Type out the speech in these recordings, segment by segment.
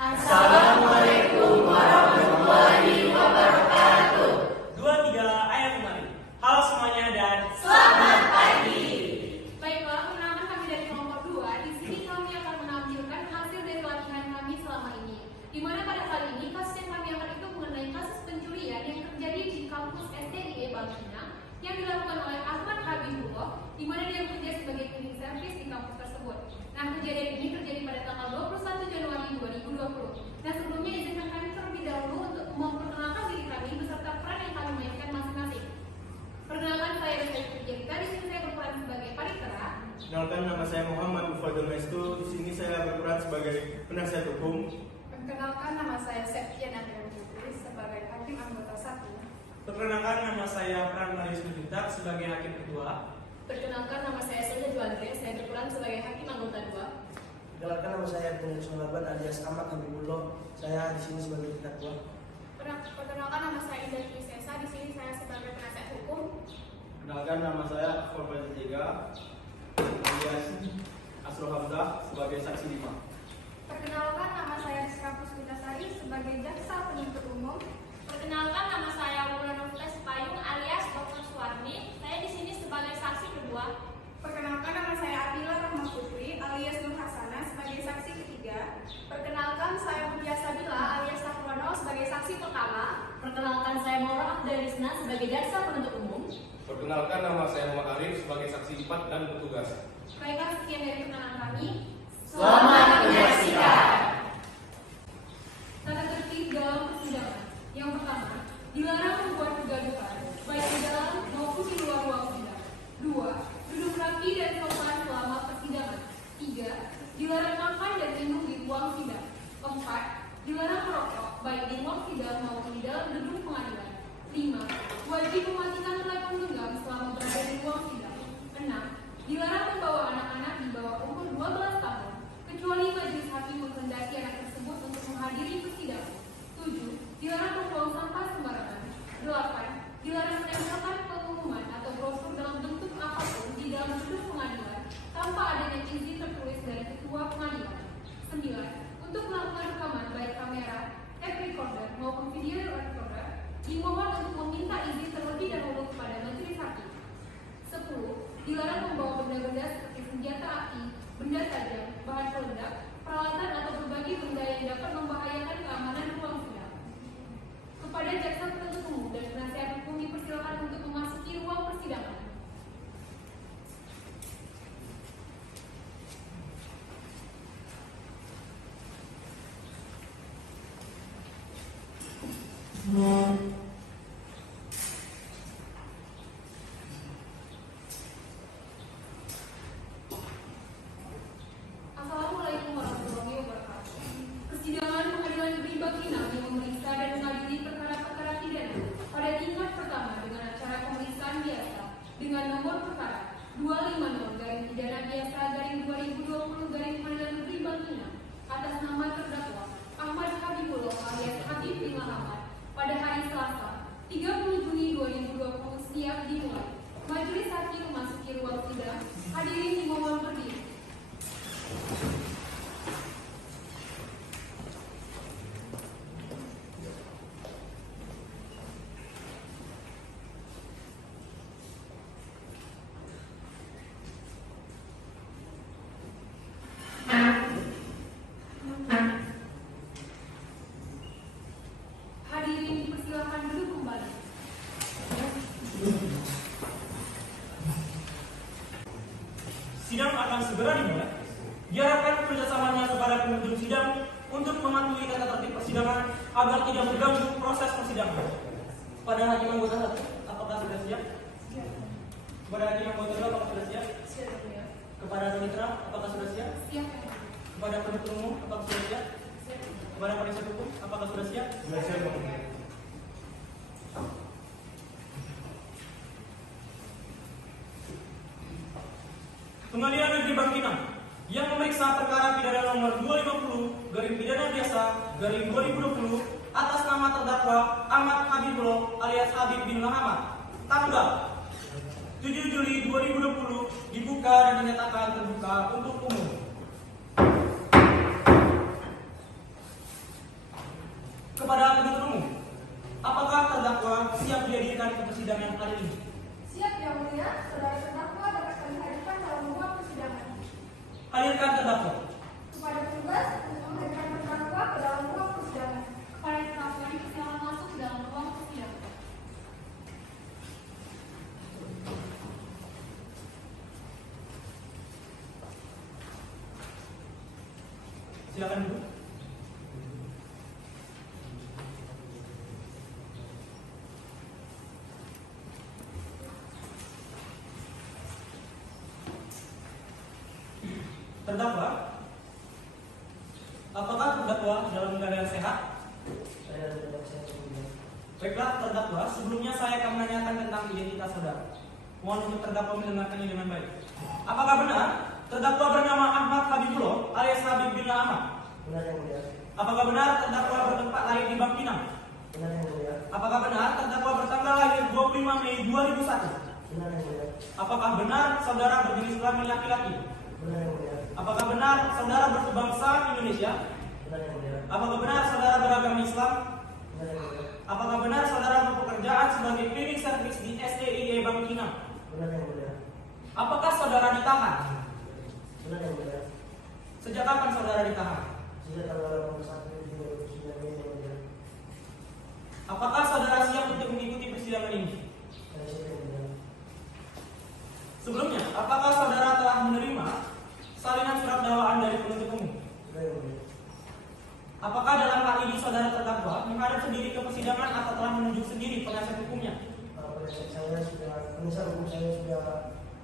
Assalamualaikum warahmatullahi wabarakatuh. 23 ayat kembali. Halo semuanya dan selamat pagi. Baiklah, perkenalkan kami dari kelompok 2. Di sini kami akan menampilkan hasil dari latihan kami selama ini. Di mana pada kali ini kasus yang kami angkat itu mengenai kasus pencurian yang terjadi di kampus STIE Bangkinang yang dilakukan oleh Ahmad Habibullah, di mana dia bekerja sebagai cleaning service di kampus tersebut. Nah, kejadian ini terjadi pada tanggal 21 Januari 2020. Nah, sebelumnya izinkan kami terlebih dahulu untuk memperkenalkan diri kami beserta peran yang kami mainkan masing-masing. Perkenalkan, saya Rizky Firjita. Di sini saya berperan sebagai panitera. Kenalkan, nama saya Muhammad Mufadul Mestu. Di sini saya berperan sebagai penasihat hukum. Perkenalkan, nama saya Septian Adrian Putri sebagai hakim anggota 1. Perkenalkan, nama saya Pran Marius Nurditak sebagai hakim ketua. Perkenalkan, nama saya Sonia Juandre. Saya berperan sebagai hakim anggota 2. Perkenalkan, nama saya Penyanyi Sulaban alias Ahmad Habibullah. Saya di sini sebagai terdakwa. Perkenalkan, nama saya Indah Sesa. Di sini saya sebagai penasihat hukum. Kenalkan, nama saya Korban 3 alias Asrul Hamzah sebagai saksi 5. Perkenalkan, nama saya Rizka Puspitasari sebagai jaksa penuntut umum. Perkenalkan, nama saya Wulan Nufles Payung alias Dr. Suwarni. Saya di sini sebagai saksi kedua. Perkenalkan, nama saya Atila Rahma Putri alias Nur Hasana sebagai saksi ketiga. Perkenalkan, saya Budia Sabila alias Safwano sebagai saksi pertama. Perkenalkan, saya Maura Abdarisna sebagai jaksa penuntut umum. Perkenalkan, nama saya Muhammad Arif sebagai saksi 4 dan petugas. Baiklah, sekian dari perkenalan kami. Selamat menyaksikan. Tata tertib dalam persidangan. Yang pertama, dilarang membuat kegaduhan, baik di dalam maupun di luar ruang sidang. 2. Duduk rapi dan sopan selama persidangan. 3. Dilarang makan dan minum di ruang sidang. 4. Dilarang merokok, baik di ruang sidang maupun di dalam gedung pengadilan. 5. Wajib mematikan telepon genggam selama berada di ruang sidang. 6. Dilarang membawa anak-anak di bawah umur 12 tahun, kecuali majelis hakim menghendaki anak tersebut untuk menghadiri persidangan. 7. Dilarang membuang sampah sembarangan. 8. Dilarang menempelkan pengumuman atau brosur dalam bentuk apapun di dalam gedung pengadilan tanpa adanya izin tertulis dari ketua pengadilan. 9. Untuk melakukan rekaman baik kamera, tape recorder maupun video recorder, dimohon untuk meminta izin terlebih dahulu kepada majelis hakim. 10. Dilarang membawa benda-benda seperti senjata api, benda tajam, bahan peledak, peralatan atau berbagai benda yang dapat membahayakan keamanan ruang sidang. Kepada jaksa penuntut umum dan penasihat hukum dipersilakan untuk memasuki ruang persidangan. Assalamualaikum warahmatullahi wabarakatuh. Persidangan Pengadilan Negeri Bangkinang yang memeriksa dan mengadili perkara-perkara pidana pada tingkat pertama dengan acara pemeriksaan biasa dengan nomor perkara 250-pidana-biasa-2020 Pengadilan Negeri Bangkinang atas nama terdakwa Ahmad Habibullah alias Habib bin Muhammad pada hari Selasa 30 Juni 2020 siap dimulai. Majelis hakim memasuki ruang sidang. Hadirin dimohon berdiri. Hadirin dipersilakan duduk kembali. sidang akan segera dimulai. Diharapkan kerjasamanya kepada pengunjung sidang untuk mematuhi tata tertib persidangan agar tidak mengganggu proses persidangan. Kepada hakim anggota 1, apakah sudah siap? Kepada hakim anggota 2, apakah sudah siap? Kepada panitera, apakah sudah siap? Siap. Kepada penuntut umum, apakah sudah siap? Kepada penasihat hukum, apakah sudah siap? Sudah siap, Bang. Pengadilan Negeri Bangkinang yang memeriksa perkara pidana nomor 250-pidana-biasa-2020 atas nama terdakwa Ahmad Habibullah alias Habib bin Muhammad tanggal 7 Juli 2020 dibuka dan dinyatakan terbuka untuk umum. Silakan dulu. Terdakwa, apakah terdakwa dalam keadaan sehat? Saya tidak sehat juga. Baiklah terdakwa, sebelumnya saya akan menanyakan tentang identitas saudara. Mohon untuk terdakwa mendengarkannya dengan baik. Apakah benar terdakwa bernama Ahmad Habibullah alias Habib bin Ahmad? Benar yang mulia. Apakah benar terdakwa bertempat lahir di Bangkinang? Benar yang mulia. Apakah benar terdakwa bertanggal lahir 25 Mei 2001? Benar yang mulia. Apakah benar saudara berjenis kelamin laki-laki? Benar yang mulia. Apakah benar saudara berbangsa Indonesia? Benar yang mulia. Apakah benar saudara beragama Islam? Benar yang mulia. Apakah benar saudara berpekerjaan sebagai cleaning service di SDIE Bangkinang? Benar yang mulia. Apakah saudara ditahan? Benar yang mulia. Sejak kapan saudara ditahan? Sejak tanggal 21 Juni 2009 yang mulia. Apakah saudara siap untuk mengikuti persidangan ini? Saya siap yang mulia. Sebelumnya, apakah saudara telah menerima salinan surat dakwaan dari penuntut umum? Benar yang mulia. Apakah dalam hal ini saudara terdakwa menghadap sendiri ke persidangan atau telah menunjuk sendiri penasihat hukumnya? Penasihat hukum saya sudah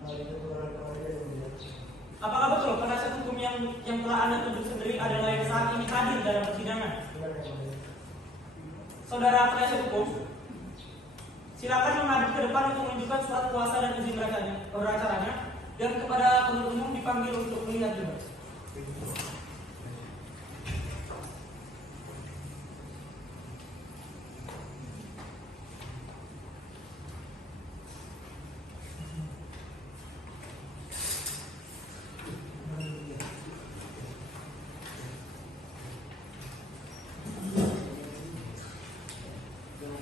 melakukan pengadilan yang mulia. Apakah betul penasihat hukum yang telah Anda tunjuk sendiri adalah yang saat ini hadir dalam persidangan? Benar yang mulia. Saudara penasihat hukum, silakan menghadap ke depan untuk menunjukkan surat kuasa dan izin beracaranya, dan kepada penuntut umum dipanggil untuk melihat juga.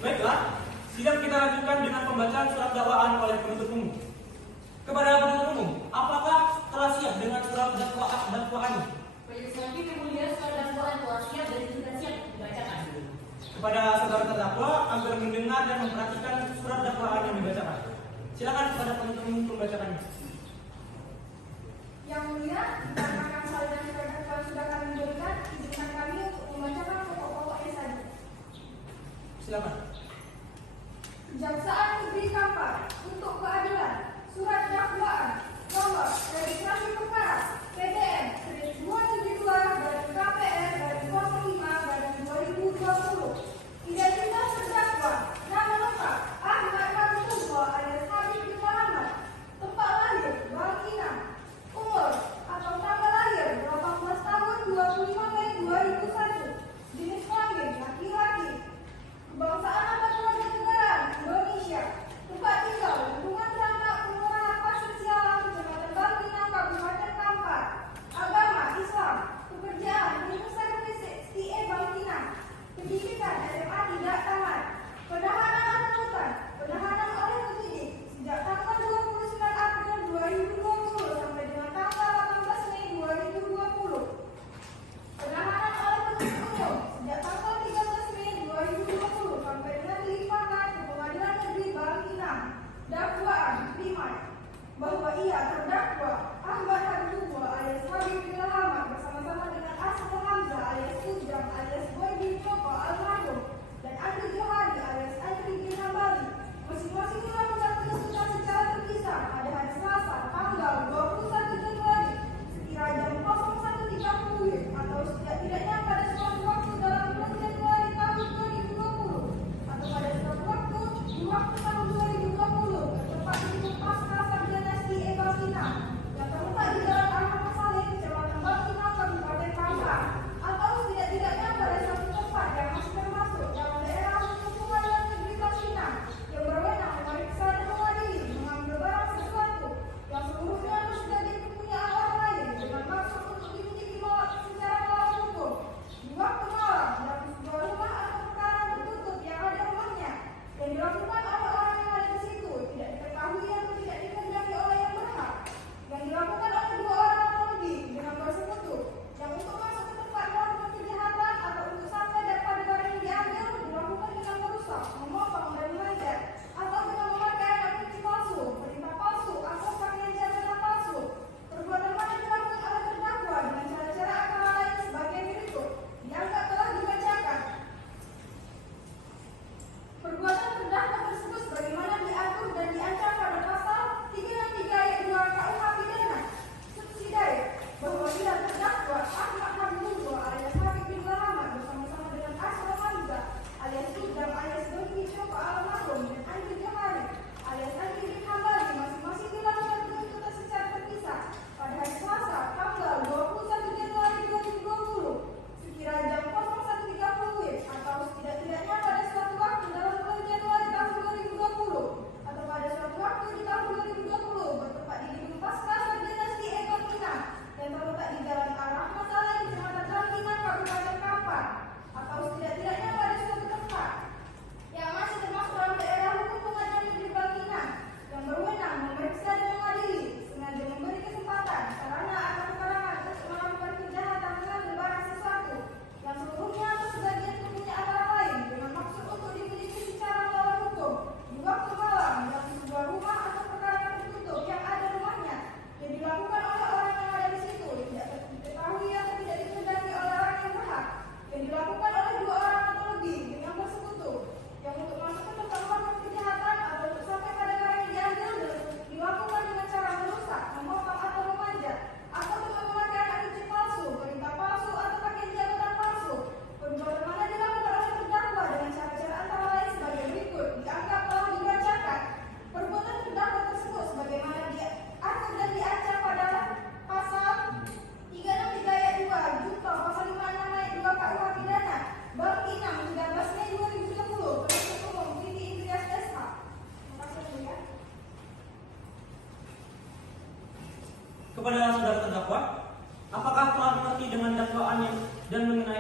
Baiklah, sidang kita lanjutkan dengan pembacaan surat dakwaan oleh penuntut umum. Kepada penuntut umum, apakah telah siap dengan surat dakwaannya? Majelis Hakim yang mulia, surat dakwaan telah siap dan sudah siap dibacakan. Kepada saudara terdakwa agar mendengar dan memperhatikan surat dakwaan yang dibacakan. Silakan kepada penuntut umum membacakannya. Yang mulia, dikarenakan salinan surat dakwaan sudah kami berikan, izinkan kami untuk membacakan pokok-pokoknya saja. Silakan. Kejaksaan Negeri Kampar untuk keadilan, surat dakwaan nomor registrasi perkara PDM 272 dari KPR dari 05/2020. Identitas terdakwa, nama lengkap Ahmad Habibullah alias Habib bin Ahmad, tempat lahir Bangkinang, umur atau tanggal lahir 18 tahun 25 Mei 2001, jenis kelamin laki-laki, kebangsaan atau kewarganegaraan Indonesia, tempat tinggal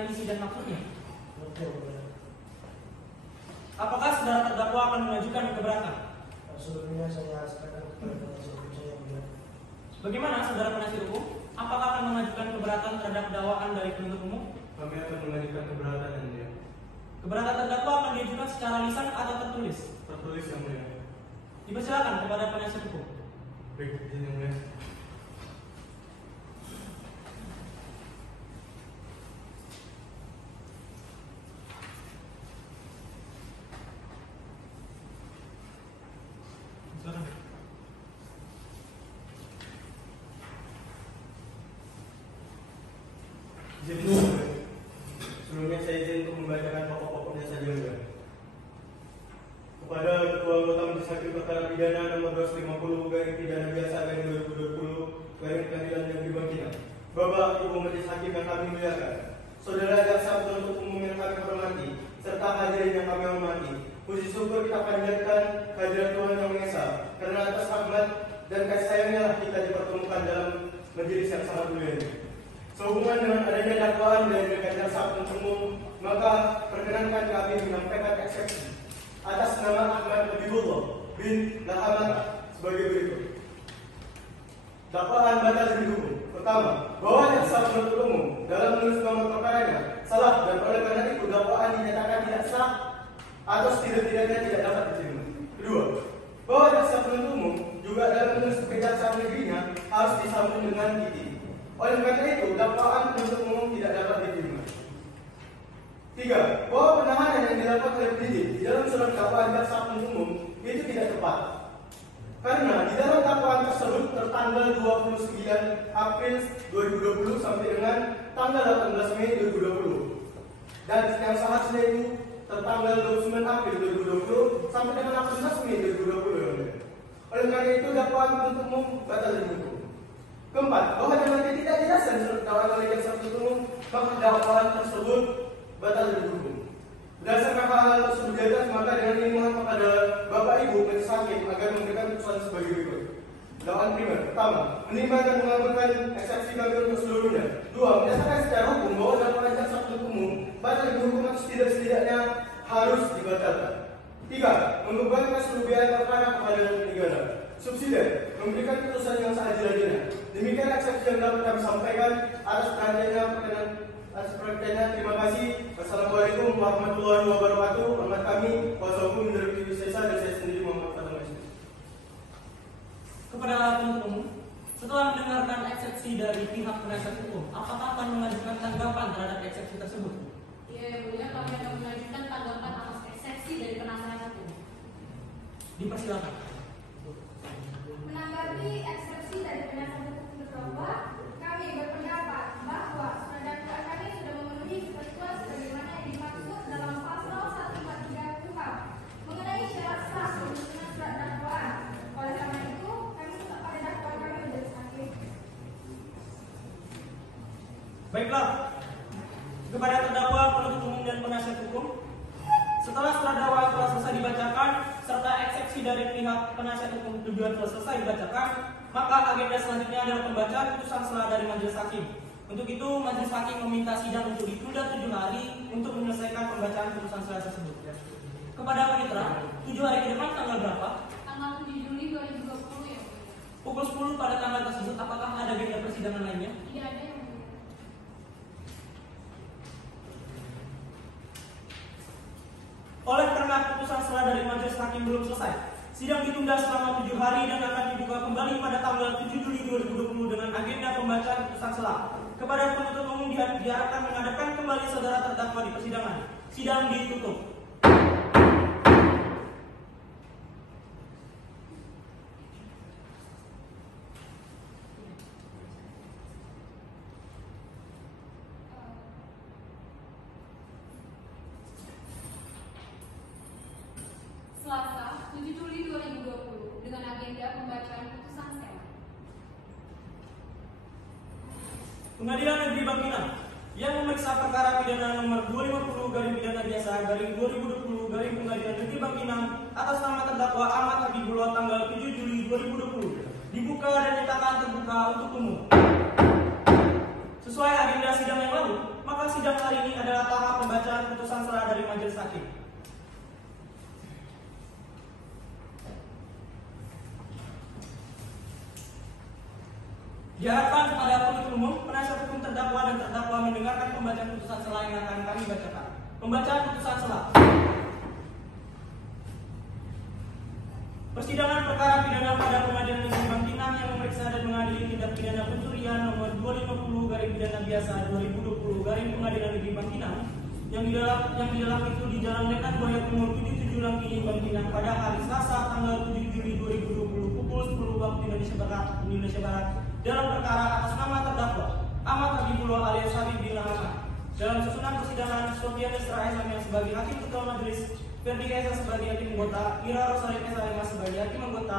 mengenai isi dan maksudnya? Oke, boleh. Apakah saudara terdakwa akan mengajukan keberatan? Sebelumnya saya serahkan kepada penasihat hukum saya, Mulia. Bagaimana saudara penasihat hukum? Apakah akan mengajukan keberatan terhadap dakwaan dari penuntut umum? Kami akan mengajukan keberatan yang mulia. Keberatan terdakwa akan diajukan secara lisan atau tertulis? Tertulis yang mulia. Dipersilakan kepada penasihat hukum. Baik, izin yang mulia. Silakan. Jadi sebelumnya saya izin untuk membacakan pokok-pokoknya saja, Mulia. Kepada Ketua Anggota Majelis Hakim Perkara Pidana nomor 250 garing pidana biasa garing 2020 garing Pengadilan Negeri Bangkinang. Bapak Ibu Majelis Hakim yang kami muliakan, saudara jaksa penuntut umum yang kami hormati, serta hadirin yang kami hormati, puji syukur kita panjatkan kehadirat Tuhan Yang Maha Esa, karena atas rahmat dan kasih sayangnya lah kita dipertemukan dalam majelis yang sangat mulia ini. Sehubungan dengan adanya dakwaan dari rekan jaksa penuntut umum, maka perkenankan kami menyampaikan eksepsi atas nama Ahmad Habibullah bin Lahamat sebagai berikut. Dakwaan batal demi hukum. Pertama, bahwa jaksa penuntut umum dalam menulis nomor perkaranya salah dan oleh karena itu dakwaan dinyatakan tidak sah atau setidak-tidaknya tidak dapat diterima. Kedua, bahwa jaksa penuntut umum juga dalam menulis kejaksaan negerinya harus disambung dengan titik. Oleh karena itu, dakwaan penuntut umum tidak dapat diterima. Tiga, bahwa penahanan yang dilakukan oleh penyidik di dalam surat dakwaan jaksa penuntut umum itu tidak tepat. Karena di dalam dakwaan tersebut tertanggal 29 April 2020 sampai dengan tanggal 18 Mei 2020. Dan yang seharusnya itu tertanggal 29 April 2020 sampai dengan 18 Mei 2020. Oleh karena itu, dakwaan penuntut umum batal demi hukum. Keempat, bahwa dengan ketidakjelasan surat dakwaan oleh jaksa penuntut umum, maka dakwaan tersebut batal demi hukum. Berdasarkan hal tersebut di atas, maka dengan ini mohon kepada Bapak Ibu Majelis Hakim agar memberikan putusan sebagai berikut. Dakwaan primer, pertama, menerima dan mengabulkan eksepsi kami untuk seluruhnya. Dua, menyatakan secara hukum bahwa dakwaan jaksa penuntut umum batal demi hukum atau setidak-tidaknya harus dibatalkan. Tiga, membebankan seluruh biaya perkara kepada negara. Subsidiar, memberikan putusan yang seadil-adilnya. Demikian eksepsi yang dapat kami sampaikan. Atas perhatiannya, terima kasih. Wassalamualaikum warahmatullahi wabarakatuh. Hormat kami, kuasa hukum dari Ibu Sesa dan saya sendiri Muhammad Fatul Masjid. Kepada penuntut umum, setelah mendengarkan eksepsi dari pihak penasihat hukum, apakah akan mengajukan tanggapan terhadap eksepsi tersebut? Ya, yang mulia, kami akan mengajukan tanggapan atas eksepsi dari penasihat hukum. Dipersilakan. Menanggapi eksepsi dari penasihat hukum terdakwa, kami berpendapat bahwa surat dakwaan kami sudah memenuhi ketentuan sebagaimana yang dimaksud dalam pasal 143 KUHP mengenai syarat sah penyusunan surat dakwaan. Oleh karena itu, kami tetap pada dakwaan kami Majelis Hakim. Baiklah, kepada terdakwa, penuntut umum dan penasihat hukum, setelah surat dakwaan telah selesai dibacakan serta eksepsi dari pihak penasihat hukum juga telah selesai dibacakan, maka agenda selanjutnya adalah pembacaan putusan selah dari Majelis Hakim. Untuk itu, Majelis Hakim meminta sidang untuk ditunda 7 hari untuk menyelesaikan pembacaan putusan selah tersebut. Kepada panitera, 7 hari ke depan tanggal berapa? Tanggal 7 Juli 2020 ya. Pukul 10 pada tanggal tersebut, apakah ada agenda persidangan lainnya? Tidak ada yang mulia. Oleh karena putusan selah dari Majelis Hakim belum selesai, sidang ditunda selama 7 hari dan akan dibuka kembali pada tanggal 7 Juli 2020 dengan agenda pembacaan putusan selah. Kepada penuntut umum diharapkan menghadapkan kembali saudara terdakwa di persidangan. Sidang ditutup. Selasa, 7 Juli 2020 dengan agenda pembacaan putusan selah. Pengadilan Negeri Bangkinang yang memeriksa perkara pidana nomor 250 garing pidana biasa garing 2020 garing Pengadilan Negeri Bangkinang atas nama terdakwa Ahmad Habibullah tanggal 7 Juli 2020 dibuka dan nyatakan terbuka untuk umum. Sesuai agenda sidang yang lalu, maka maka sidang hari ini adalah tahap pembacaan putusan sela dari majelis hakim. Diharapkan kepada penuntut umum, penasihat hukum terdakwa dan terdakwa mendengarkan pembacaan putusan sela yang akan kami bacakan. Pembacaan putusan sela. Persidangan perkara pidana pada Pengadilan Negeri Bangkinang yang memeriksa dan mengadili tindak pidana pencurian nomor 250 garing pidana biasa 2020 garing Pengadilan Negeri Bangkinang yang di dalam itu di Jalan Letnan Buaya Timur 77 Langkini Bangkinang pada hari Selasa tanggal 7 Juli 2020 pukul 10 waktu Indonesia Barat dalam perkara atas nama terdakwa Ahmad Habibullah alias Habib bin Ahmad. Dalam susunan persidangan, Sofian Isra S. yang sebagai hakim ketua majelis, Ferdi Esa sebagai hakim anggota, Ira Rosari S. sebagai hakim anggota,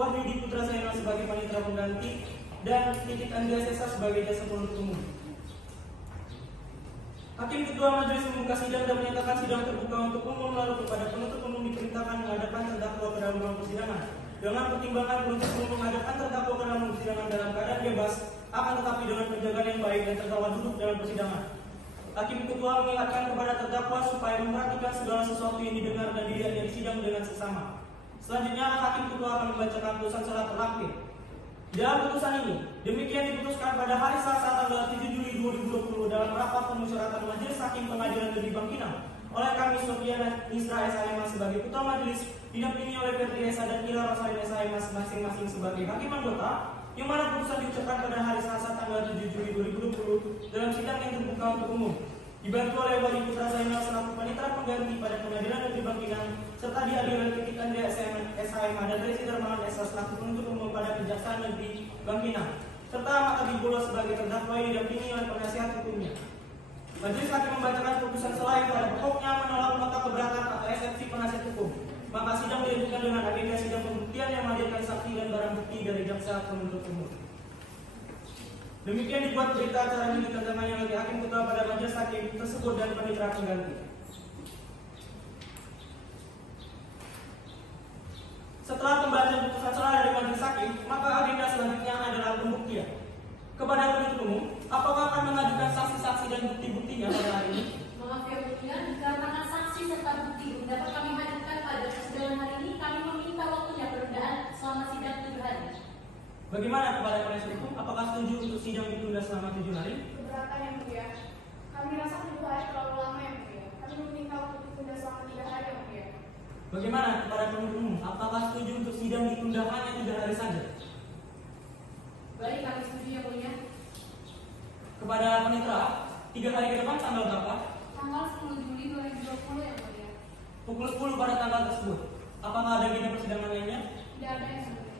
Wahyudi Putra Saina sebagai panitera pengganti, dan Titik Andreas Esa sebagai jasa penuntut umum. Hakim ketua majelis membuka sidang dan menyatakan sidang terbuka untuk umum, lalu kepada penuntut umum diperintahkan menghadapkan terdakwa ke dalam ruang persidangan. Dengan pertimbangan penuntut umum menghadapkan terdakwa ke dalam persidangan dalam keadaan bebas, akan tetapi dengan penjagaan yang baik dan terdakwa duduk dalam persidangan. Hakim ketua mengingatkan kepada terdakwa supaya memperhatikan segala sesuatu yang didengar dan dilihatnya di sidang dengan seksama. Selanjutnya, hakim ketua akan membacakan putusan sela terlampir. Dalam putusan ini, demikian diputuskan pada hari Selasa tanggal 7 Juli 2020 dalam rapat pemusyawaratan Majelis Hakim Pengadilan Negeri Bangkinang oleh kami Sofian Isra S. sebagai ketua majelis, didampingi oleh Ferdi Esa dan Ira Rosali S. masing-masing sebagai hakim anggota, yang mana putusan diucapkan pada hari Selasa tanggal 7 Juli 2020 dalam sidang yang terbuka untuk umum, dibantu oleh Wali Putra Zainal selaku panitera pengganti pada Pengadilan Negeri Bangkinang, serta dihadiri oleh Titik Andreas SHM dan Resi Darmawan S. selaku penuntut umum pada Kejaksaan Negeri Bangkinang, serta Ahmad Habibullah sebagai terdakwa yang didampingi oleh penasihat hukumnya. Majelis hakim membacakan putusan selain pada pokoknya menolak nota keberatan atau eksepsi penasihat hukum. Maka sidang dilanjutkan dengan agenda sidang pembuktian yang menghadirkan saksi dan barang bukti dari jaksa penuntut umum. Demikian dibuat berita acara ini ditandatangani oleh hakim ketua pada majelis hakim tersebut dan panitera pengganti. Setelah pembacaan putusan sela dari majelis hakim, maka agenda selanjutnya adalah pembuktian. Kepada penuntut umum, apakah akan mengajukan saksi-saksi dan bukti-buktinya pada hari ini? Maaf ya mulia, dikarenakan saksi serta bukti dapat kami hadirkan pada persidangan hari ini, kami meminta waktunya penundaan selama sidang 7 hari. Bagaimana kepada penasihat hukum? Apakah setuju untuk sidang ditunda selama 7 hari? Keberatan yang mulia. Kami rasa 7 hari terlalu lama yang mulia. Kami meminta untuk ditunda selama 3 hari yang mulia. Bagaimana kepada penuntut umum? Apakah setuju untuk sidang ditunda hanya 3 hari saja? Baik, kami setuju yang mulia. Kepada panitera, 3 hari ke depan tanggal berapa? Tanggal 10 Juli 2020 yang mulia. Pukul 10 pada tanggal tersebut. Apakah ada agenda persidangan lainnya? Tidak ada yang mulia.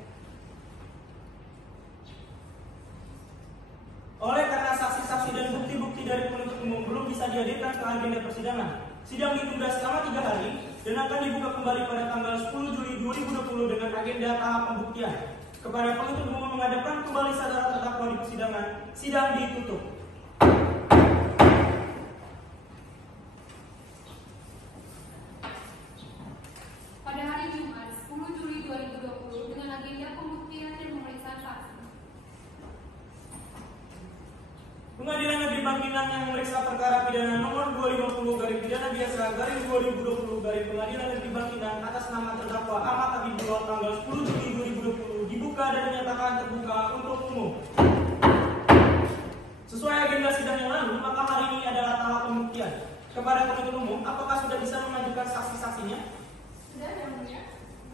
Oleh karena saksi-saksi dan bukti-bukti dari penuntut umum belum bisa dihadirkan ke agenda persidangan, sidang ditunda selama 3 hari dan akan dibuka kembali pada tanggal 10 Juli 2020 dengan agenda tahap pembuktian. Kepada penuntut umum menghadapkan kembali saudara terdakwa di persidangan, sidang ditutup. Pada hari Jumat 10 Juli 2020 dengan agenda pembuktian dan pemeriksaan saksi. Pengadilan Negeri Bangkinang yang memeriksa perkara pidana nomor 250 garing pidana biasa garing 2020 garing Pengadilan Negeri Bangkinang atas nama terdakwa Ahmad Habibullah tanggal 10 Juli 2020 dibuka dan dinyatakan terbuka untuk umum. Sesuai agenda sidang yang lalu, maka hari ini adalah tahap pembuktian. Kepada penuntut umum, apakah sudah bisa mengajukan saksi-saksinya? Sudah yang mulia.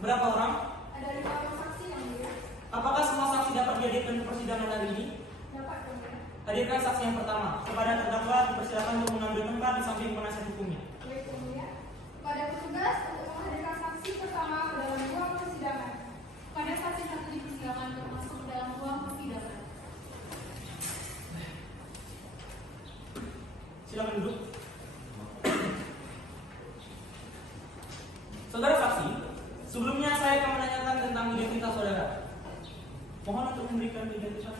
Berapa orang? Ada 5 orang saksi yang mulia. Apakah semua saksi dapat dihadirkan di persidangan hari ini? Dapat yang mulia. Hadirkan saksi yang pertama. Kepada terdakwa dipersilakan untuk mengambil tempat di samping penasihat hukumnya. Baik yang mulia. Kepada petugas untuk menghadirkan saksi pertama ke dalam ruang persidangan. Pada saksi-saksi dipersilakan untuk masuk ke dalam ruang persidangan. Silakan duduk. Saudara saksi, sebelumnya saya akan menanyakan tentang identitas saudara. Mohon untuk memberikan identitas.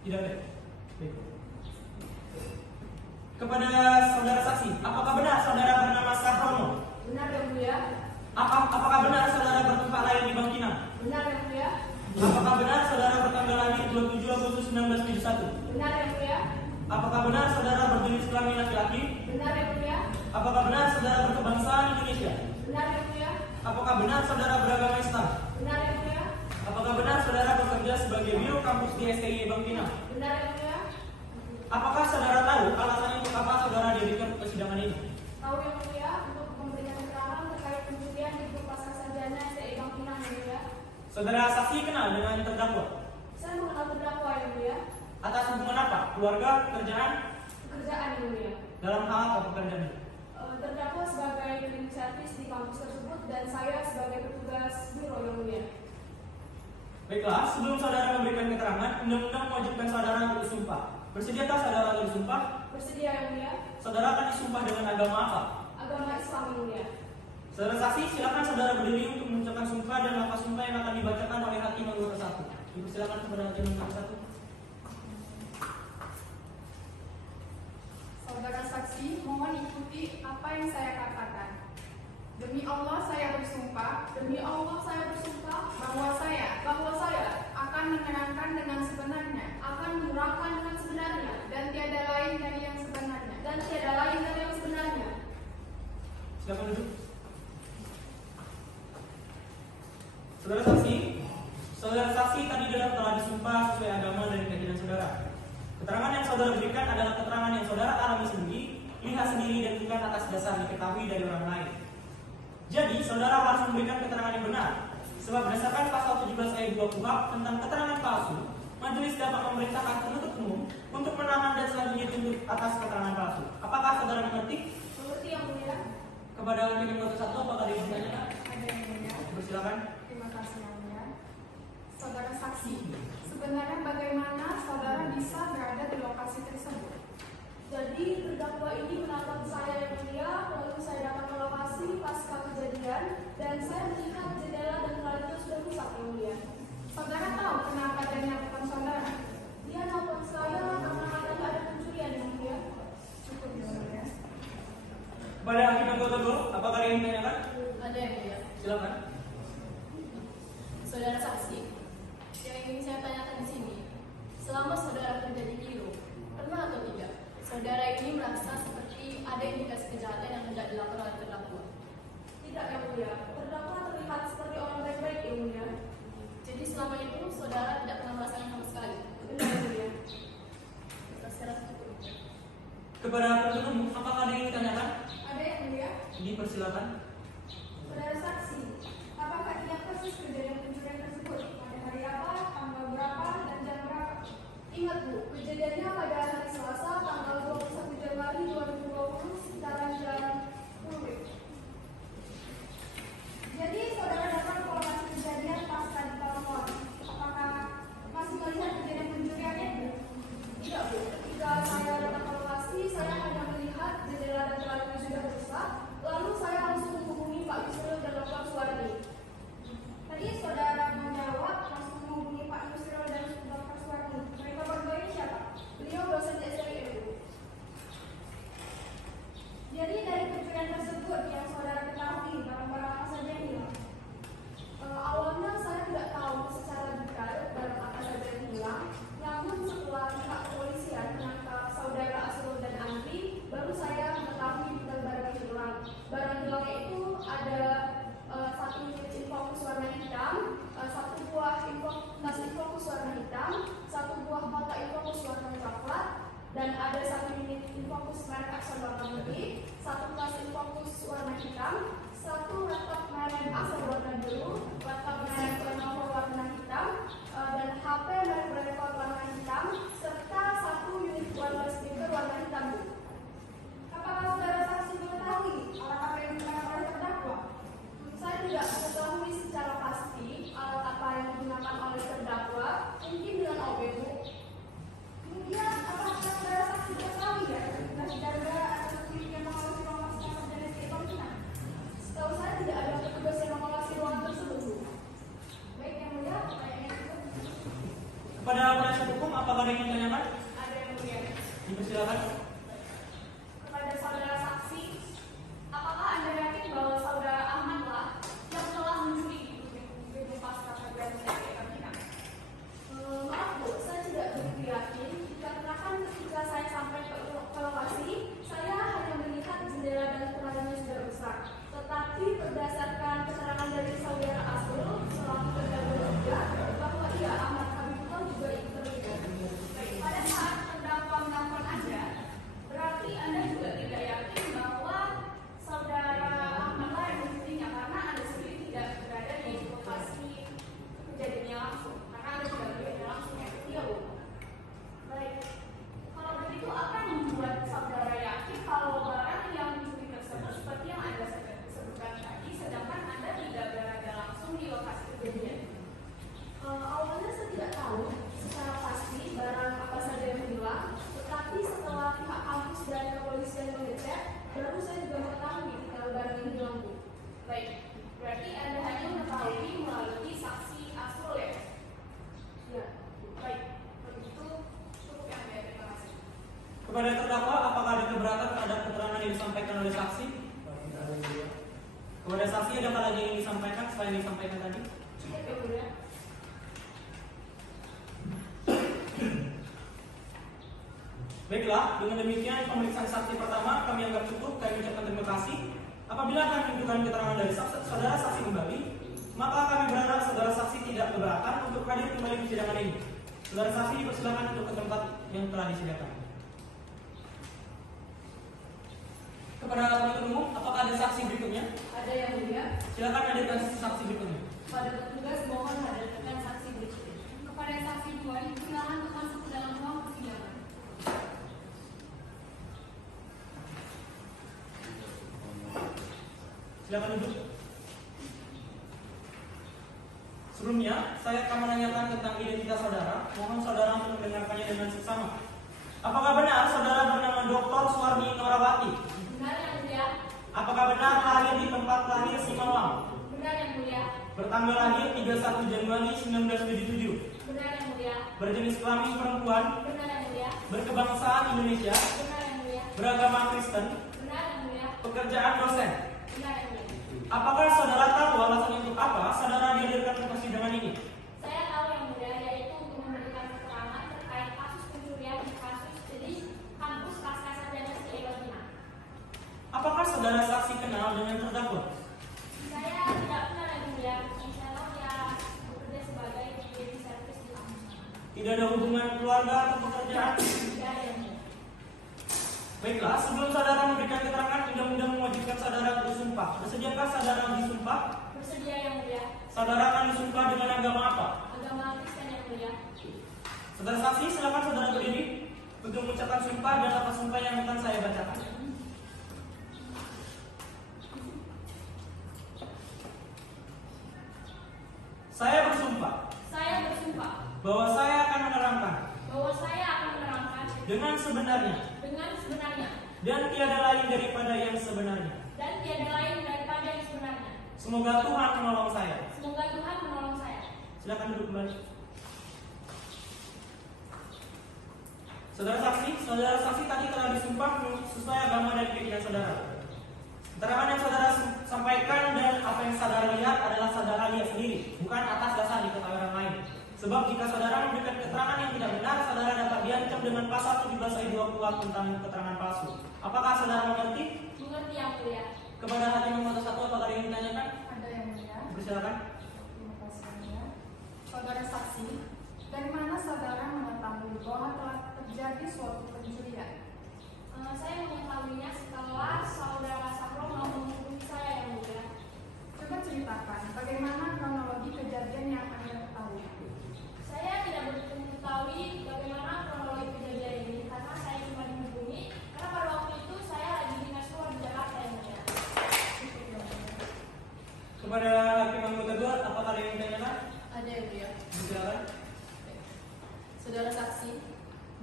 Tidak ada. Baik. Kepada saudara saksi, apakah benar saudara bernama Sahrono? Benar yang mulia. Apakah benar saudara bertempat lahir di Bangkinang? Benar yang mulia. Apakah benar saudara bertanggal lahir 27 Agustus 1971? Benar yang mulia. Apakah benar saudara berjenis kelamin laki-laki? Benar yang mulia. Apakah benar saudara berkebangsaan Indonesia? Benar yang mulia. Apakah benar saudara beragama Islam? Benar yang mulia. Apakah benar saudara bekerja sebagai biro kampus di STI Bang Pinang? Benar yang mulia. Apakah saudara tahu alasannya untuk apa saudara dihadirkan ke persidangan ini? Tahu yang mulia, untuk memberikan keterangan terkait pencurian di grup pasca sarjana STI Bang Pinang yang mulia. Saudara saksi kenal dengan terdakwa? Saya mengenal terdakwa yang mulia. Atas hubungan apa? Keluarga, pekerjaan? Pekerjaan yang mulia. Dalam hal apa pekerjaan? Terdakwa sebagai cleaning service di kampus tersebut dan saya sebagai petugas biro yang mulia. Baiklah, sebelum saudara memberikan keterangan, undang-undang mewajibkan saudara untuk disumpah. Bersediakah saudara untuk disumpah? Bersedia yang mulia. Saudara akan disumpah dengan agama apa? Agama Islam yang mulia. Saudara saksi, silakan saudara berdiri untuk mengucapkan sumpah dan lafaz sumpah yang akan dibacakan oleh hakim anggota 1. Dipersilakan kepada hakim anggota 1. Saudara saksi, mohon ikuti apa yang saya katakan. Demi Allah saya bersumpah bahwa saya akan menerangkan dengan sebenarnya, akan menerangkan dengan sebenarnya, dan tiada lain dari yang sebenarnya. Silakan duduk. Saudara saksi tadi telah disumpah sesuai agama dan keyakinan saudara. Keterangan yang saudara berikan adalah keterangan yang saudara alami sendiri, lihat sendiri dan bukan atas dasar diketahui dari orang lain. Jadi, saudara harus memberikan keterangan yang benar. Sebab berdasarkan pasal 17 ayat 2 KUHP tentang keterangan palsu, majelis dapat memerintahkan penuntut umum untuk menahan dan selanjutnya dituntut atas keterangan palsu. Apakah saudara mengerti? Mengerti yang mulia. Kepada hakim anggota 1, apakah ada yang ditanyakan? Ada yang mulia. Silakan. Terima kasih yang mulia. Saudara saksi, sebenarnya bagaimana saudara bisa berada di lokasi tersebut? Jadi terdakwa ini menatap saya yang mulia, lalu saya datang ke lokasi pasca kejadian dan saya melihat jendela dan lantai sudah rusak yang mulia. Saudara tahu kenapa dia melakukan saudara? Dia nelfon saya karena katanya ada pencurian yang mulia. Cukup yang mulia. Kepada hakim anggota 2, apakah ada yang ditanyakan? Ada yang mulia. Silakan. Saudara saksi, yang ingin saya tanyakan di sini, selama saudara kerja di biro, pernah atau tidak saudara ini merasa seperti ada indikasi kejahatan yang hendak dilakukan oleh terdakwa? Tidak yang mulia, terdakwa terlihat seperti orang baik-baik yang mulia. Jadi selama itu saudara tidak pernah merasakan sama sekali? Benar yang mulia. Saya rasa cukup. Kepada penuntut umum, apakah ada yang ditanyakan? Ada yang mulia. Dipersilakan. Saudara saksi, apakah ingat persis kejadian pencurian tersebut? Pada hari apa, tanggal berapa, dan jam berapa? Ingat Bu, kejadiannya pada hari Selasa tanggal 21 Januari 2020 sekitaran jam 10. Jadi saudara datang ke lokasi kejadian pasca ditelepon. Apakah masih melihat kejadian pencurian itu? Tidak Bu, ketika saya datang ke lokasi, saya hanya melihat jendela dan lantai sudah rusak. Lalu saya langsung menghubungi Pak Yusril dan Dr. Suwardi. Tadi saudara menjawab langsung menghubungi Pak Yusril dan Dr. Suwardi. Mereka berdua ini siapa? Beliau dosen STI. Jadi dari pencurian tersebut yang saudara ketahui barang-barang apa saja yang hilang? Awalnya saya tidak tahu secara detail barang apa saja yang hilang. Namun setelah pihak kepolisian menangkap saudara Asrul dan Andri, baru saya mengetahui detail barang yang hilang. Barang hilangnya itu ada satu unit infocus warna hitam, satu buah tas infocus warna hitam, satu buah mata infocus warna coklat, dan ada satu unit infocus merek Axon warna putih, satu tas infocus warna hitam, satu laptop merek Acer warna biru, laptop merek Lenovo warna hitam, dan HP merek Lenovo warna hitam, serta satu unit wireless speaker warna hitam. Apakah saudara saksi mengetahui alat apa yang digunakan oleh terdakwa? Saya tidak mengetahui secara pasti alat apa yang digunakan oleh terdakwa, mungkin dengan OB Bu. Kemudian apakah saudara saksi mengetahui ya tugas jaga atau tim yang mengawasi ruang pasca sarjana STI Bang Pinang? Setahu saya tidak ada petugas yang mengawasi ruangan tersebut Bu. Baik yang mulia, pertanyaannya cukup. Kepada penasihat hukum, apakah ada yang ditanyakan? Ada yang mulia. Dipersilakan. Kepada saudara saksi, apakah Anda yakin bahwa saudara Ahmadlah yang telah mencuri di gedung pasca sarjana STI Bang Pinang? Maaf Bu, saya tidak begitu yakin dikarenakan ketika saya sampai Baik, berarti Anda hanya mengetahui melalui saksi Asrul ya? Ya, baik. Begitu cukup yang mulia, terima kasih. Kepada terdakwa, apakah ada keberatan terhadap keterangan yang disampaikan oleh saksi? Kepada saksi, adakah lagi yang disampaikan selain yang disampaikan tadi? Cukup ya mulia. Baiklah, dengan demikian pemeriksaan saksi pertama kami anggap cukup. Kami ucapkan terima kasih. Apabila kami membutuhkan keterangan dari saudara saksi kembali, maka kami berharap saudara saksi tidak keberatan untuk hadir kembali di persidangan ini. Saudara saksi dipersilakan untuk ke tempat yang telah disediakan. Kepada penuntut umum, apakah ada saksi berikutnya? Ada yang mulia. Silakan hadirkan saksi berikutnya. Pada petugas mohon hadirkan saksi berikutnya. Kepada saksi 2 dipersilakan untuk masuk ke dalam ruang persidangan. Silakan duduk. Sebelumnya, saya akan menanyakan tentang identitas saudara. Mohon saudara untuk mendengarkannya dengan seksama. Apakah benar saudara bernama Dr. Suwarni Norawati? Benar yang mulia. Apakah benar lahir di tempat lahir Simalungun? Benar yang mulia. Bertanggal lahir 31 Januari 1977. Benar yang mulia. Berjenis kelamin perempuan. Benar yang mulia. Berkebangsaan Indonesia. Benar yang mulia. Beragama Kristen. Benar yang mulia. Pekerjaan dosen. Benar yang mulia. Apakah saudara tahu alasan untuk apa saudara dihadirkan ke persidangan ini? Saya tahu yang mulia, yaitu untuk memberikan keterangan terkait kasus pencurian di kasus di kampus Pasca Sarjana Sri-Elodina. Apakah saudara saksi kenal dengan terdakwa? Saya tidak kenal yang mulia. Insya Allah dia bekerja sebagai peneliti servis di kampus. Tidak ada hubungan keluarga atau pekerjaan? Tidak ada yang mulia. Baiklah, sebelum saudara memberikan keterangan, undang-undang mewajibkan saudara bersumpah. Bersediakah saudara disumpah? Bersedia yang mulia. Saudara akan disumpah dengan agama apa? Agama Kristen yang mulia. Saudara saksi, silakan saudara berdiri untuk mengucapkan sumpah dan apa sumpah yang akan saya bacakan. Saya bersumpah Saya bersumpah bahwa saya akan menerangkan bahwa saya akan menerangkan dengan sebenarnya dengan sebenarnya dan tiada lain daripada yang sebenarnya. dan tiada lain daripada yang sebenarnya. Semoga Tuhan menolong saya. Semoga Tuhan menolong saya. Silakan duduk kembali. Saudara saksi tadi telah disumpah sesuai agama dan keyakinan saudara. Keterangan yang saudara sampaikan dan apa yang saudara lihat adalah saudara lihat sendiri, bukan atas dasar diketahui orang lain. Sebab jika saudara memberikan keterangan yang tidak benar, saudara dapat diancam dengan pasal 17 ayat 2 KUHP tentang keterangan palsu. Apakah saudara mengerti? Mengerti yang mulia. Kepada hakim nomor 1 apakah ada yang ditanyakan? Ada yang mulia. Silakan. Terima kasih yang mulia. Saudara saksi, dari mana saudara mengetahui bahwa telah terjadi suatu pencurian? Saya mengetahuinya setelah saudara Sahro mau menghubungi saya yang mulia. Coba ceritakan bagaimana kronologi kejadian yang Anda ketahui. Saya tidak begitu mengetahui bagaimana kronologi kejadian ini karena saya cuma dihubungi karena pada waktu itu saya lagi dinas luar di Jakarta yang mulia. Kepada hakim anggota 2 apakah ada yang ditanyakan? Ada yang mulia. Silakan. Saudara saksi,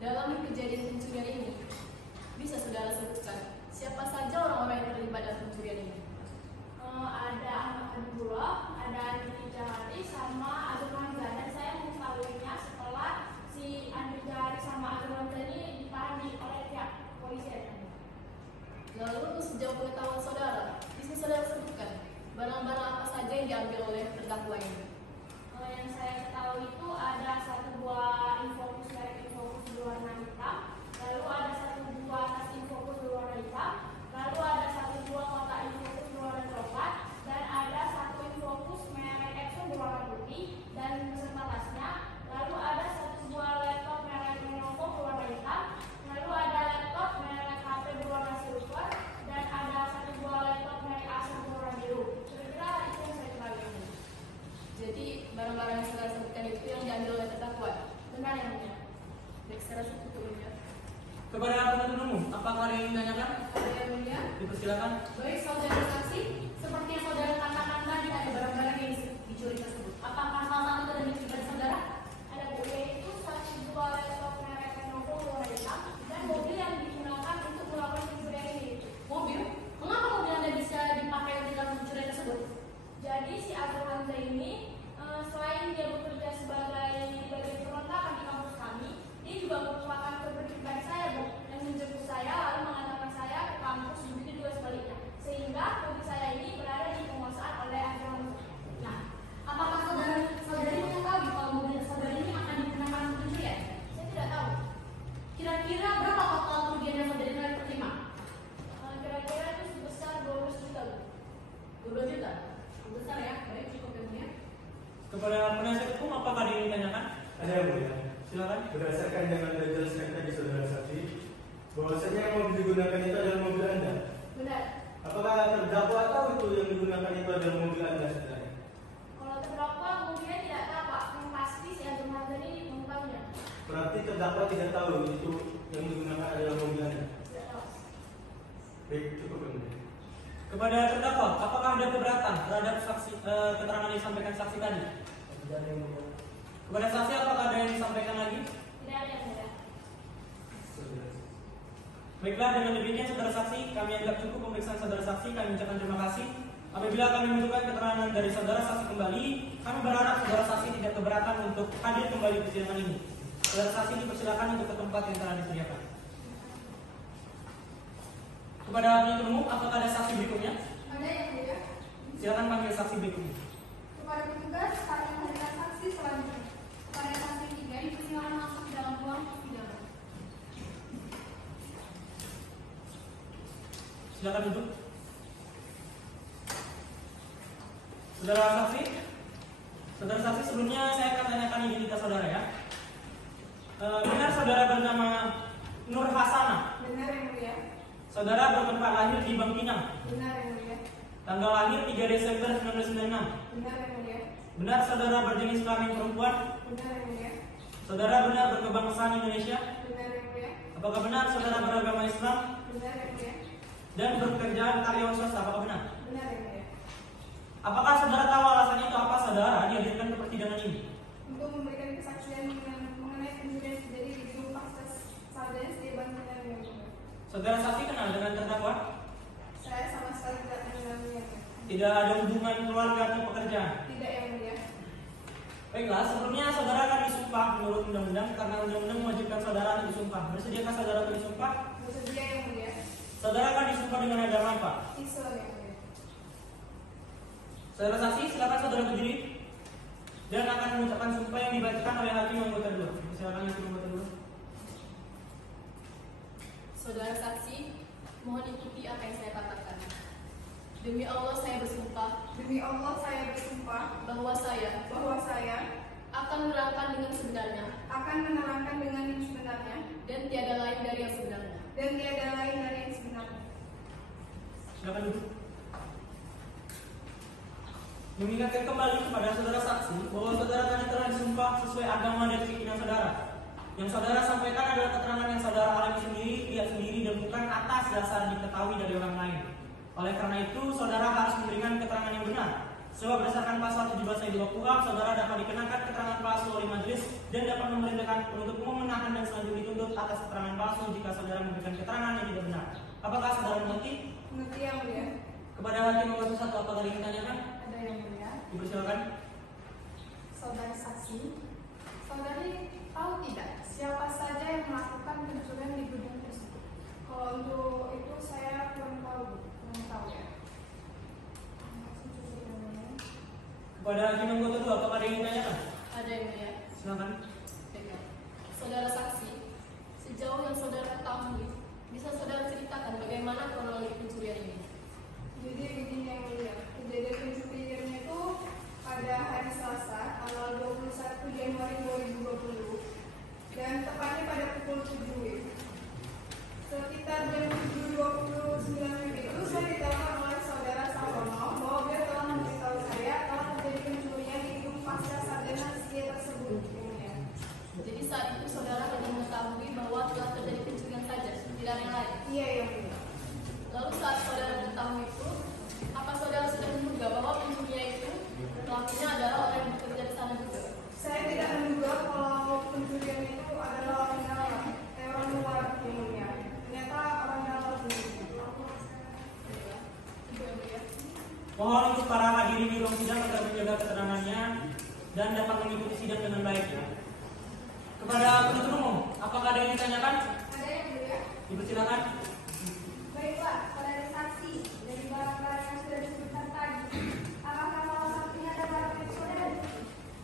dalam kejadian pencurian ini, bisa saudara sebutkan siapa saja orang-orang yang terlibat dalam pencurian ini? Ada Ahmad Abdullah, ada Andri Jahari sama Azul Hamzah dan saya mengetahuinya setelah si Andri Jahari sama Azul Hamzah ini ditahan oleh pihak polisi. Lalu untuk sejauh pengetahuan saudara, bisa saudara sebutkan barang-barang apa saja yang diambil oleh terdakwa ini? Yang saya ketahui itu ada satu buah infokus merek infokus berwarna hitam, lalu ada satu buah tas infokus berwarna hitam, lalu ada satu buah kotak infokus berwarna coklat, dan ada satu infokus merek Epson berwarna putih dan beserta tasnya, lalu ada satu buah laptop merek Lenovo berwarna hitam, lalu ada laptop merek HP berwarna silver, dan ada satu buah laptop merek Asus berwarna biru. Kira-kira itu yang saya ketahui. Jadi barang-barang yang saudara sebutkan itu yang diambil oleh terdakwa. Benar yang mulia. Baik, secara cukup mulia. Kepada penuntut umum apakah ada yang ditanyakan? Ada yang mulia. Dipersilakan. Baik, saudara saksi, seperti yang saudara katakan tadi ada barang-barang yang dicuri tersebut. Apakah hal itu ada di pribadi saudara? Ada mobil itu satu buah laptop merek Lenovo warna hitam dan mobil yang digunakan untuk melakukan pencurian ini. Mobil? Mengapa mobil Anda bisa dipakai dalam pencurian tersebut? Kepada penasihat hukum, apakah ada yang ditanyakan? Ada yang mulia. Silakan. Berdasarkan yang Anda jelaskan tadi saudara saksi, bahwasanya yang mobil digunakan itu adalah mobil Anda. Benar. Apakah terdakwa tahu itu yang digunakan itu adalah mobil Anda sebenarnya? Kalau terdakwa mungkin tidak tahu Pak, yang pasti si Ageng Hargani mengetahuinya. Berarti terdakwa tidak tahu itu yang digunakan adalah mobil Anda. Tidak tahu. Baik, cukup yang mulia. Kepada terdakwa, apakah ada keberatan terhadap saksi keterangan yang disampaikan saksi tadi? Tidak ada yang mulia. Kepada saksi, apakah ada yang disampaikan lagi? Tidak ada yang mulia. Baiklah, dengan demikian saudara saksi, kami anggap cukup pemeriksaan saudara saksi. Kami ucapkan terima kasih. Apabila kami membutuhkan keterangan dari saudara saksi kembali, kami berharap saudara saksi tidak keberatan untuk hadir kembali di persidangan ini. Saudara saksi dipersilakan untuk ke tempat yang telah disediakan. Kepada penuntut umum, apakah ada saksi berikutnya? Ada yang mulia. Silakan panggil saksi berikutnya. Kepada petugas, kami menghadirkan saksi selanjutnya. Pada saksi 3 dipersilakan masuk ke dalam ruang persidangan. Silakan duduk. Saudara saksi, sebelumnya saya akan tanyakan identitas saudara ya. Benar saudara bernama Nur Hasanah? Benar yang mulia. Saudara bertempat lahir di Bangkinang. Benar yang mulia. Tanggal lahir 3 Desember 1996. Benar yang mulia. Benar saudara berjenis kelamin perempuan? Benar yang mulia. Saudara benar berkebangsaan Indonesia? Benar yang mulia. Apakah benar saudara beragama Islam Benar yang mulia. dan berpekerjaan karyawan swasta? Apakah benar? Benar yang mulia. Apakah saudara tahu alasannya untuk apa saudara dihadirkan ke persidangan ini? Untuk memberikan kesaksian mengenai pencurian terjadi di gedung Pasca Sarjana di Bangkinang yang mulia. Saudara saksi kenal dengan terdakwa? Saya sama sekali tidak mengenalnya. Tidak ada hubungan keluarga atau pekerjaan? Tidak yang mulia. Baiklah, sebelumnya saudara akan disumpah menurut undang-undang karena undang-undang mewajibkan saudara untuk disumpah. Bersediakah saudara untuk disumpah? Bersedia yang mulia. Saudara akan disumpah dengan agama apa? Islam yang mulia. Saudara saksi, silakan saudara berdiri dan akan mengucapkan sumpah yang dibacakan oleh hakim anggota 2. Silakan hakim anggota 2. Saudara saksi, mohon ikuti apa yang saya katakan. Demi Allah saya bersumpah Demi Allah saya bersumpah bahwa saya akan menerangkan dengan sebenarnya yang sebenarnya dan tiada lain dari yang sebenarnya. Silakan duduk. Mengingatkan kembali kepada saudara saksi bahwa saudara tadi telah disumpah sesuai agama dan keyakinan saudara. Yang saudara sampaikan adalah keterangan yang saudara alami sendiri, lihat sendiri, dan bukan atas dasar diketahui dari orang lain. Oleh karena itu, saudara harus memberikan keterangan yang benar. Sebab berdasarkan pasal 17 ayat 2 KUHP, saudara dapat dikenakan keterangan palsu oleh majelis dan dapat memerintahkan penuntut umum menahan dan selanjutnya dituntut atas keterangan palsu jika saudara memberikan keterangan yang tidak benar. Apakah saudara mengerti? Mengerti yang mulia. Kepada hakim anggota 1, apakah ingin ditanyakan? Ada yang mulia. Dipersilakan. Saudara saksi, saudari tahu tidak siapa saja yang melakukan pencurian di gedung tersebut? Kalau untuk itu saya kurang tahu ya. Kepada hakim anggota 2, apakah ada yang ingin ditanyakan? Ada yang mulia. Silakan. Baiklah. Saudara saksi, sejauh yang saudara ketahui, bisa saudara ceritakan bagaimana kronologi pencurian ini? Jadi begini yang mulia, kejadian pencuriannya itu pada hari Selasa tanggal 21 Januari 2020 dan tepatnya pada pukul 7 WIB. Sekitar jam 7.29 itu saya ditelepon oleh saudara Sawono bahwa dia telah memberitahu saya telah terjadi pencurian di gedung Pasca Sarjana tersebut. Yang mulia. Jadi saat itu saudara hanya mengetahui bahwa telah terjadi pencurian saja, tidak ada yang lain. Iya yang mulia. Lalu saat saudara tahu itu, apa saudara sudah menduga bahwa pencurian itu pelakunya adalah orang yang bekerja di sana juga? Saya tidak menduga kalau pencurian itu adalah orang dalam, orang luar yang mulia. Ternyata orang dalam sendiri. Mohon untuk para hadirin di ruang sidang agar menjaga ketenangannya dan dapat mengikuti sidang dengan baik. Kepada penuntut umum, apakah ada yang ditanyakan? Ada yang mulia? Dipersilakan. Baiklah, saudara saksi dari barang-barang yang sudah disebutkan tadi, apakah salah satunya ada barang milik saudara?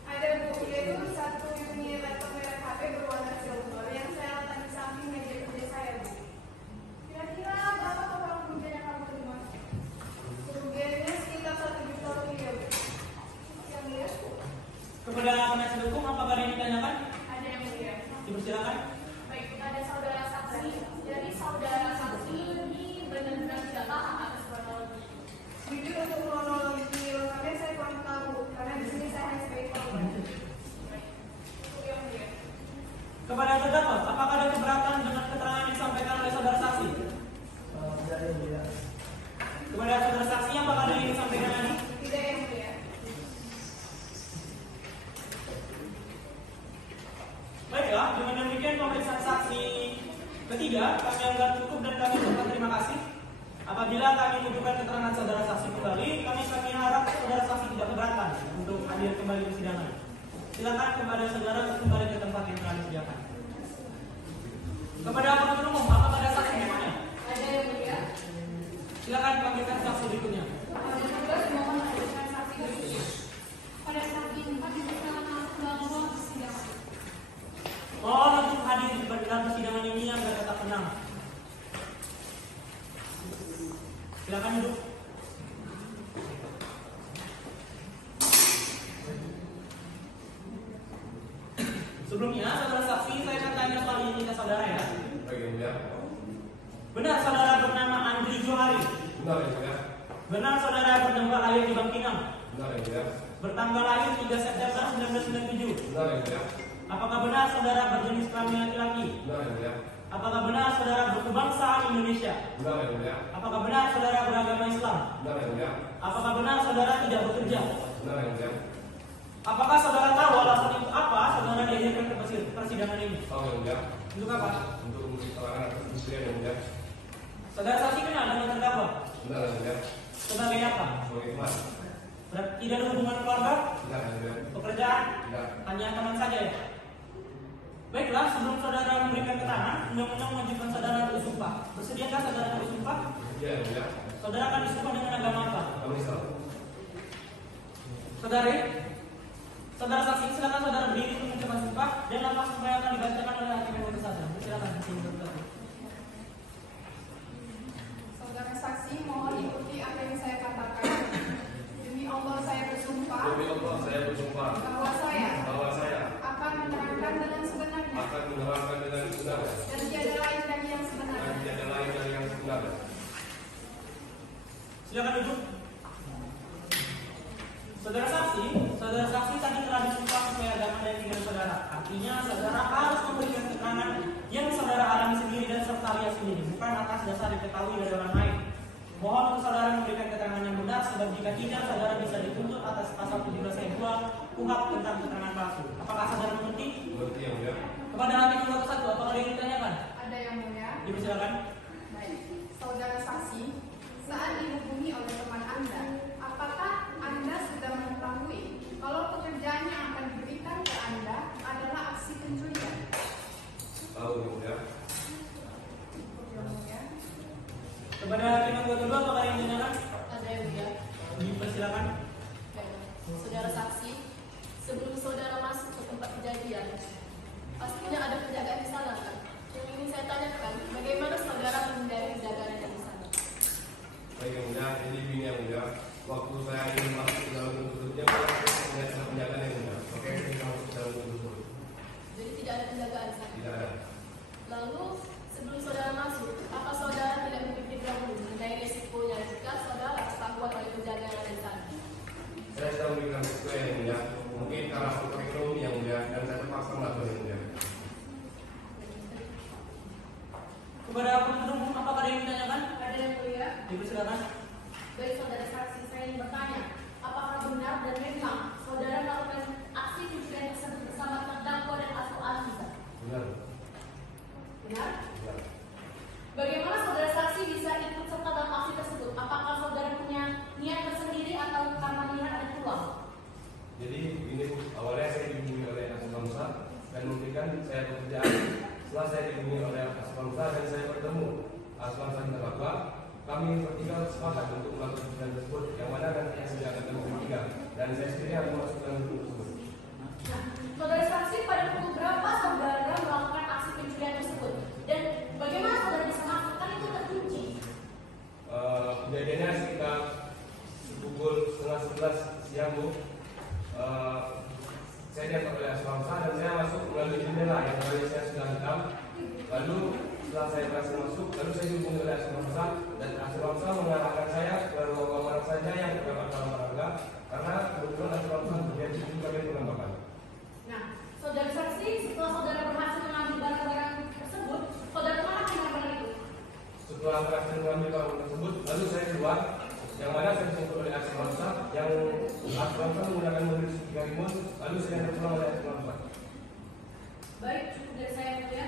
Ada bu, yaitu satu unit laptop merek HP berwarna silver yang saya letak di samping meja kerja saya, Bu. Kira-kira berapa total kerugian yang kamu terima? Kerugiannya sekitar 1 juta rupiah, Bu. Yang mulia? Jujur untuk kronologi lengkapnya saya kurang tahu karena di sini saya hanya sebagai korban. Kepada terdakwa, apakah ada keberatan dengan keterangan yang disampaikan oleh saudara saksi? Tidak yang mulia. Kepada saudara saksi, apakah ada yang disampaikan lagi? Tidak yang mulia. Baiklah, dengan demikian pemeriksaan saksi ketiga kami anggap cukup dan kami ucapkan terima kasih. Apabila kami membutuhkan keterangan saudara saksi kembali, kami harap saudara saksi tidak keberatan untuk hadir kembali di persidangan. Silakan kepada saudara kembali ke tempat yang telah disediakan. Kepada penuntut umum, apakah ada saksi berikutnya? Ada yang mulia. Silakan panggilkan saksi berikutnya. Pada tugas mohon hadirkan saksi berikutnya. Pada saksi 4 dipersilakan masuk dalam ruang persidangan. Mohon untuk hadir di dalam persidangan ini yang berkata tenang. Silakan duduk. Sebelumnya, saudara saksi, saya akan tanya soal ini ke saudara ya. Baik yang mulia. Benar saudara bernama Andri Johari? Benar yang mulia. Benar saudara bertanggal lahir di Bangkinang? Benar yang mulia. Bertanggal lahir 3 September 1997? Benar yang mulia. Apakah benar saudara berjenis kelamin laki-laki? Benar yang mulia. Apakah benar saudara berkebangsaan Indonesia? Benar yang mulia. Apakah benar saudara beragama Islam? Benar yang mulia. Apakah benar saudara tidak bekerja? Benar yang mulia. Apakah saudara tahu alasan itu apa saudara dihadirkan ke persidangan ini? Tahu yang mulia. Untuk apa? Untuk memberi keterangan atas insiden yang mulia. Saudara saksi kenal dengan terdakwa? Benar yang mulia. Sebagai apa? Sebagai teman. Tidak ada hubungan keluarga? Benar yang mulia. Pekerjaan? Tidak. Hanya teman saja ya? Baiklah, sebelum saudara memberikan keterangan, undang-undang mewajibkan saudara untuk disumpah. Bersediakah saudara untuk disumpah? Iya yang mulia. Saudara akan disumpah dengan agama apa? Kami Islam. Saudara saksi, silakan saudara berdiri untuk mengucapkan sumpah dan lafaz sumpah yang akan dibacakan oleh hakim yang bersaksi. Silakan hakim yang bersaksi. Saudara saksi mohon ikuti apa yang saya katakan. Demi Allah saya bersumpah Demi Allah saya bersumpah bahwa saya bahwa saya akan menerangkan dengan sebenarnya akan menerangkan dengan benar dan tiada lain dari yang dan sebenarnya. tiada lain dari yang sebenarnya. Silakan duduk. Saudara saksi tadi telah disumpah sesuai agama dan tinggal saudara. Artinya saudara harus memberikan keterangan yang saudara alami sendiri dan serta lihat sendiri, bukan atas dasar diketahui dari orang lain. Mohon untuk saudara memberikan keterangan yang benar, sebab jika tidak, saudara bisa dituntut atas pasal 17 ayat 2 KUHP tentang keterangan palsu. Apakah saudara mengerti? Mengerti yang mulia. Kepada hakim yang satu, apakah ada yang ditanyakan? Ada yang mulia. Dipersilakan. Baik, saudara saksi, saat dihubungi oleh teman Anda, apakah Anda sudah mengetahui kalau pekerjaan yang akan diberikan ke Anda adalah aksi pencurian? Tahu yang mulia. Yang mulia. Kepada hakim yang kedua, apakah ada yang ditanyakan? Ada yang mulia. Dipersilakan. Saudara saksi, sebelum saudara masuk ke tempat kejadian, pastinya ada penjagaan di sana kan? Yang ingin saya tanyakan, bagaimana saudara menghindari penjagaan yang di sana? Baik yang mulia, jadi begini yang mulia. Waktu saya ingin masuk ke dalam pintu tersebutnya, melihat ada penjagaan yang mulia. Oke, kita masuk ke dalam pintu tersebut. Jadi tidak ada penjagaan di sana. Tidak ada. Lalu sebelum saudara masuk, apa saudara tidak berpikir dahulu mengenai resikonya jika saudara ketahuan oleh penjagaan yang ada di sana? Saya sudah memberikan risiko yang mulia. Mungkin karena faktor ekonomi yang mulia, dan saya terpaksa melakukan yang mulia. Kepada penuntut umum, apakah ada yang ditanyakan? Ada yang mulia. Dipersilakan. Baik saudara saksi, saya ingin bertanya, apakah benar dan memang saudara melakukan aksi pencurian tersebut bersama terdakwa dan ahli? Benar. Benar? Benar. Bagaimana saudara saksi bisa ikut serta dalam aksi tersebut? Apakah saudara punya niat tersendiri atau karena melihat ada peluang? Jadi begini Bu, awalnya saya dihubungi oleh Asal Bangsa dan memberikan saya pekerjaan. Setelah saya dihubungi oleh Asal Bangsa dan saya bertemu Asal Bangsa dan terdakwa, kami bertiga sepakat untuk melakukan pekerjaan tersebut, yang mana nantinya saya akan bertiga dan saya sendiri akan masuk dalam grup tersebut. Nah, saudara saksi pada pukul berapa saudara melakukan aksi pencurian tersebut? Dan bagaimana saudara bisa masuk? Kan itu terkunci. Kejadiannya sekitar pukul 10:30 siang Bu. Saya diantar oleh Asal Bangsa dan saya masuk melalui jendela yang tadi saya sudah hitam. Lalu setelah saya berhasil masuk, lalu saya dihubungi oleh Asal Bangsa dan Asal Bangsa mengarahkan saya ke ruang kamar saja bangunan tersebut, lalu saya keluar, yang mana saya dijemput oleh Aksi Bangsa, yang Aksi Bangsa menggunakan mobil Suzuki Karimun, lalu saya pulang oleh Aksi Bangsa. Baik, cukup dari saya mulia.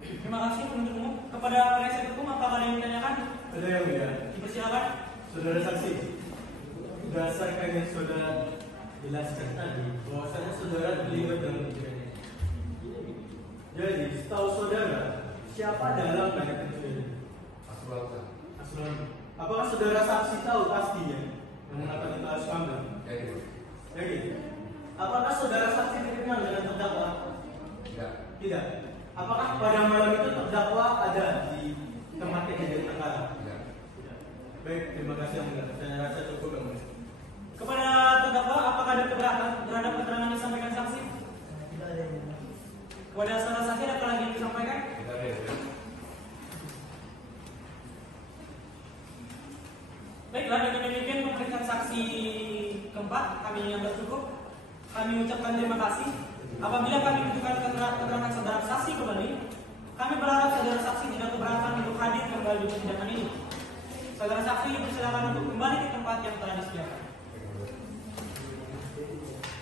Terima kasih penuntut umum. Kepada penasihat hukum, apakah ada yang ditanyakan? Ada yang mulia. Dipersilakan. Saudara saksi, berdasarkan yang saudara jelaskan tadi, bahwasanya saudara terlibat dalam kejadian ini. Jadi, setahu saudara, siapa dalam kaitan kejadian ini? Aksi Bangsa. Aslan. Apakah saudara saksi tahu pastinya yang mengatakan itu harus kambing? Ya gitu. Ya gitu. Apakah saudara saksi dikenal dengan terdakwa? Tidak. Tidak. Apakah pada malam itu terdakwa ada di tempat kejadian perkara? Tidak. Tidak. Baik, terima kasih yang mulia. Saya rasa cukup yang mulia. Kepada terdakwa, apakah ada keberatan terhadap keterangan yang disampaikan saksi? Tidak ada yang mulia. Kepada saudara saksi, ada apa lagi yang disampaikan? Tidak ada. Baiklah, dengan demikian pemeriksaan saksi keempat kami anggap cukup. Kami ucapkan terima kasih. Apabila kami membutuhkan keterangan saudara saksi kembali, kami berharap saudara saksi tidak keberatan untuk hadir kembali di persidangan ini. Saudara saksi dipersilakan untuk kembali ke tempat yang telah disediakan.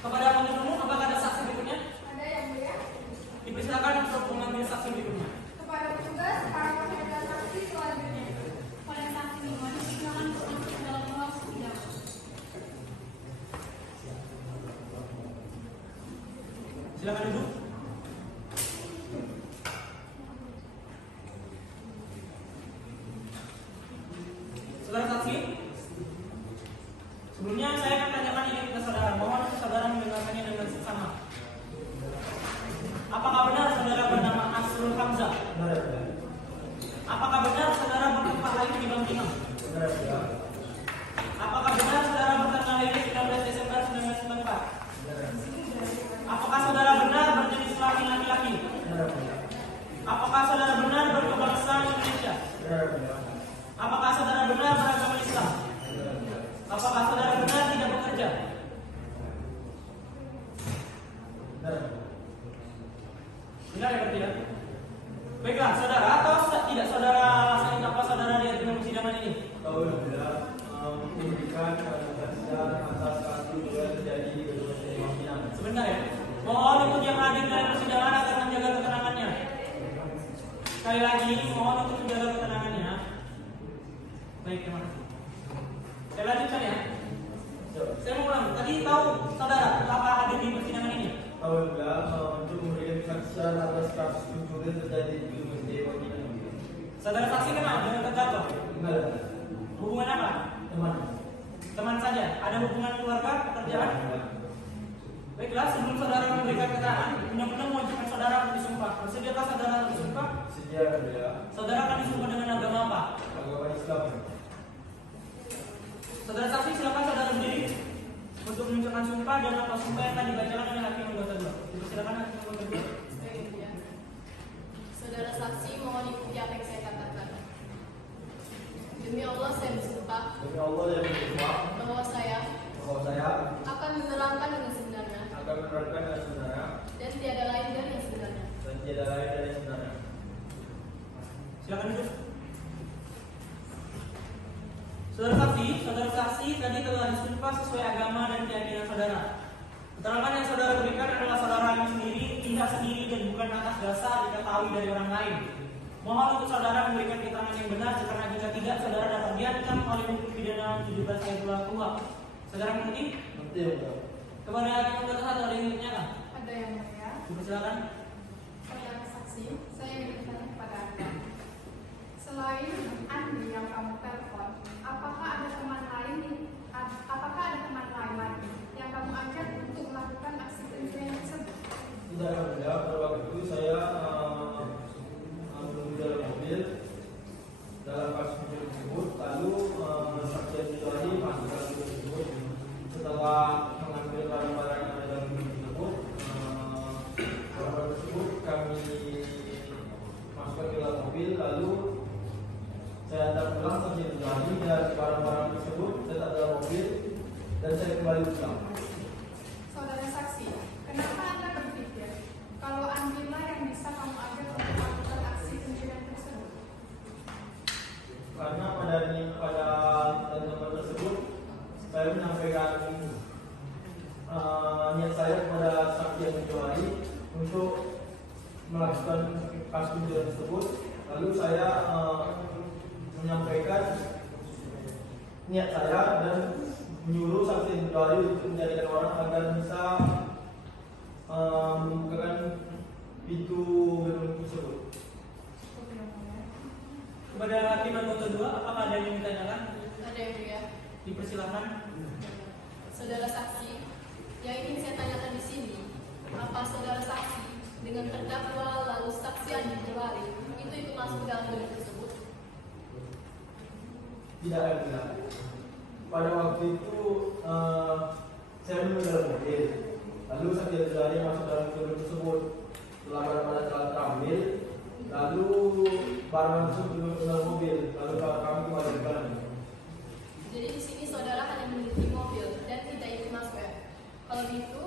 Kepada penuntut umum, apakah ada saksi berikutnya? Ada yang mulia. Dipersilakan untuk mengambil saksi berikutnya. Kepada petugas, para pengacara saksi selanjutnya. Pada saksi lima dipersilakan untuk masuk ke dalam ruang persidangan. Silakan duduk. Saudara saksi, sebelumnya saya akan tanyakan ini ke saudara. Mohon saudara mendengarkannya dengan seksama. Apakah benar saudara bernama Asrul Hamzah? Benar, benar. Apakah benar saudara bertempat lahir di Bangkinang? Benar, benar. Apakah benar saudara bertanggal lahir 13 Desember 1994? Apakah saudara benar berjenis kelamin laki-laki? Benar, benar. Apakah saudara benar berkebangsaan Indonesia? Benar, benar. Apakah saudara benar beragama Islam? Apakah saudara benar tidak bekerja? Benar. Benar ya berarti ya? Baiklah, saudara atau tidak saudara alasan apa saudara lihat dalam persidangan ini? Tahu tidak memberikan kesaksian atas kasus yang terjadi di Kabupaten Bangkinang. Sebentar ya. Mohon untuk yang hadir dalam persidangan agar menjaga ketenangannya. Sekali lagi, mohon untuk menjaga ketenangannya. Baik, terima kasih. Saya lanjutkan ya. Saya mau ulang. Tadi tahu saudara apa hadir di persidangan ini? Tahu tidak untuk memberikan kesaksian atas kasus pencurian terjadi di Kabupaten Bangkinang. Saudara saksi kenal dengan terdakwa? Benar. Hubungan apa? Teman. Teman saja. Ada hubungan keluarga, pekerjaan? Baiklah, sebelum saudara memberikan keterangan, undang-undang mewajibkan saudara untuk disumpah. Bersediakah saudara untuk disumpah? Sedia tidak. Saudara akan disumpah dengan agama apa? Agama Islam. Saudara saksi, silakan saudara berdiri untuk mengucapkan sumpah dan apa sumpah yang akan dibacakan oleh hakim anggota 2. Dipersilakan hakim anggota 2. Baik, ya. Saudara saksi mohon ikuti apa yang saya katakan. Demi Allah saya bersumpah Demi Allah yang bersumpah bahwa saya bahwa saya akan menerangkan dengan sebenarnya akan menerangkan yang sebenarnya dan tiada lain dari yang sebenarnya. dan tiada lain dari yang sebenarnya. Silakan duduk. Saudara saksi tadi telah disumpah sesuai agama dan keyakinan saudara. Keterangan yang saudara berikan adalah saudara ini sendiri, tidak sendiri dan bukan atas dasar diketahui dari orang lain. Mohon untuk saudara memberikan keterangan yang benar, karena jika tidak, saudara dapat diancam oleh hukum pidana 17 ayat 2 KUHP. Saudara mengerti? Nanti ya, Pak. Kepada hakim anggota 1 ada yang ingin ditanyakan? Ada yang mulia. Silakan. Saudara saksi, saya ingin bertanya kepada Anda. Selain Andi yang kamu telepon, apakah ada teman lain lagi yang kamu ajak untuk melakukan aksi pencurian tersebut? Tidak ada. Pada waktu itu saya menunggu dalam mobil dalam kasus pencurian tersebut. Lalu saksi yang lain masuk dalam mobil tersebut. Setelah mengambil barang-barang yang ada dalam mobil tersebut, barang-barang tersebut kami masukkan ke dalam mobil. Lalu saya antar pulang saksi yang lagi dan barang-barang tersebut tetap dalam mobil dan saya kembali pulang. Saudara saksi, kenapa Anda berpikir kalau Andila yang bisa kamu ajak untuk melakukan aksi pencurian tersebut? Karena pada berani pada teman tersebut, saya menyampaikan niat saya kepada saksi yang menjuari untuk melakukan kasus penjualan tersebut. Lalu saya menyampaikan niat saya dan menyuruh saksi yang menjuari untuk menjadikan orang agar bisa membukakan pintu gedung tersebut. Kepada hakim anggota 2, apakah ada yang ditanyakan? Ada yang mulia. Dipersilakan. Saudara saksi, yang ingin saya tanyakan di sini, apa saudara saksi dengan terdakwa lalu saksi Andi Jawari itu ikut masuk dalam gedung tersebut? Tidak ada. Pada waktu itu saya menunggu dalam mobil. Lalu saksi Andi Jawari masuk dalam gedung tersebut. Setelah barang-barang telah terambil, lalu barang masuk ke dalam mobil. Lalu kami kembali ke dalam. Jadi di sini saudara hanya memiliki mobil dan tidak ikut masuk ya? Kalau gitu,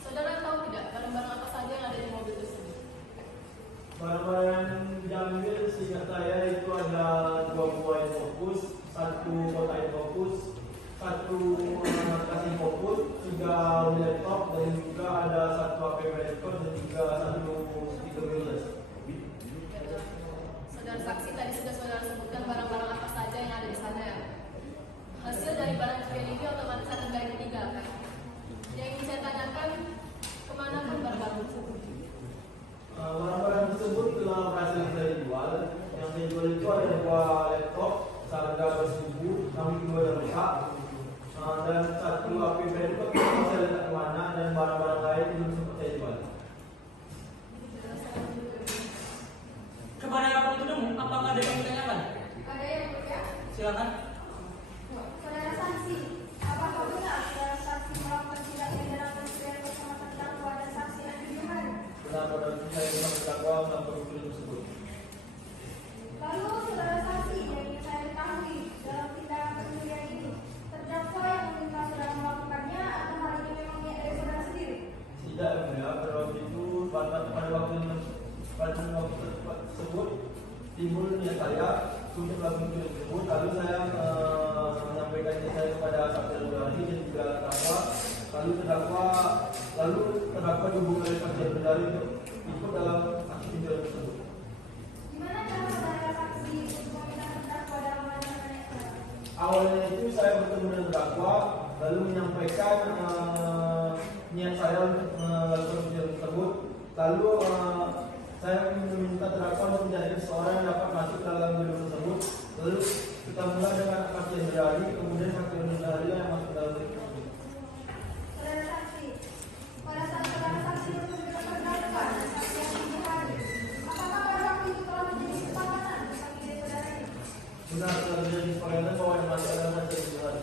saudara tahu tidak barang-barang apa saja yang ada di mobil tersebut? Barang-barang diambil seingat saya itu ada 2 buah fokus, 1 kotak fokus, 1 kasing fokus, 3 laptop, dan juga ada 1 HP laptop dan juga 1 stiker wireless. Saudara saksi tadi sudah saudara sebutkan barang-barang apa saja yang ada di sana ya? Hasil dari barang curian ini otomatis akan baik ditinggalkan. Yang ingin saya tanyakan, kemana pun barang tersebut? Barang-barang tersebut telah berhasil kita jual. Yang saya jual itu ada 2 laptop seharga 2.000, kami jual dan rusak. Dan 1 HP laptop saya letak kemana, dan barang-barang lain belum sempat saya jual. Kepada penuntut umum, apakah ada yang ditanyakan? Ada yang mulia? Silakan. Saudara saksi, apakah benar saudara saksi melakukan tindak pidana pencurian bersama terdakwa dan saksi Andi Jawari? Benar, pada saya memang terdakwa melakukan pencurian tersebut. Lalu saudara saksi yang ingin saya ketahui dalam tindakan pencurian ini, terdakwa yang meminta saudara melakukannya atau hal ini memang niat dari saudara sendiri? Tidak, ya. Pada waktu itu, pada waktu tersebut timbul niat saya untuk melakukan pencurian tersebut. Lalu saya menyampaikan niat saya kepada saksi Al-Jawari dan juga terdakwa. Lalu terdakwa dihubungi oleh saksi Al-Jawari untuk ikut dalam aksi pencurian tersebut. Gimana cara saudara saksi untuk meminta terdakwa dalam melancarkan niat saudara? Awalnya itu saya bertemu dengan terdakwa, lalu menyampaikan niat saya untuk melakukan pencurian tersebut. Lalu saya meminta terdakwa untuk menjadi seseorang yang dapat masuk dalam gedung tersebut. Lalu kita mulai dengan saksi Al-Jawari, kemudian saksi Al-Jawari yang masuk dalam gedung tersebut. Saudara saksi, pada saat saudara saksi bertemu dengan terdakwa dan saksi Andi Jawari, apakah pada waktu itu telah menjadi kesepakatan tentang ide saudara ini? Benar, telah terjadi kesepakatan bahwa yang masuk adalah saksi Al-Jawari.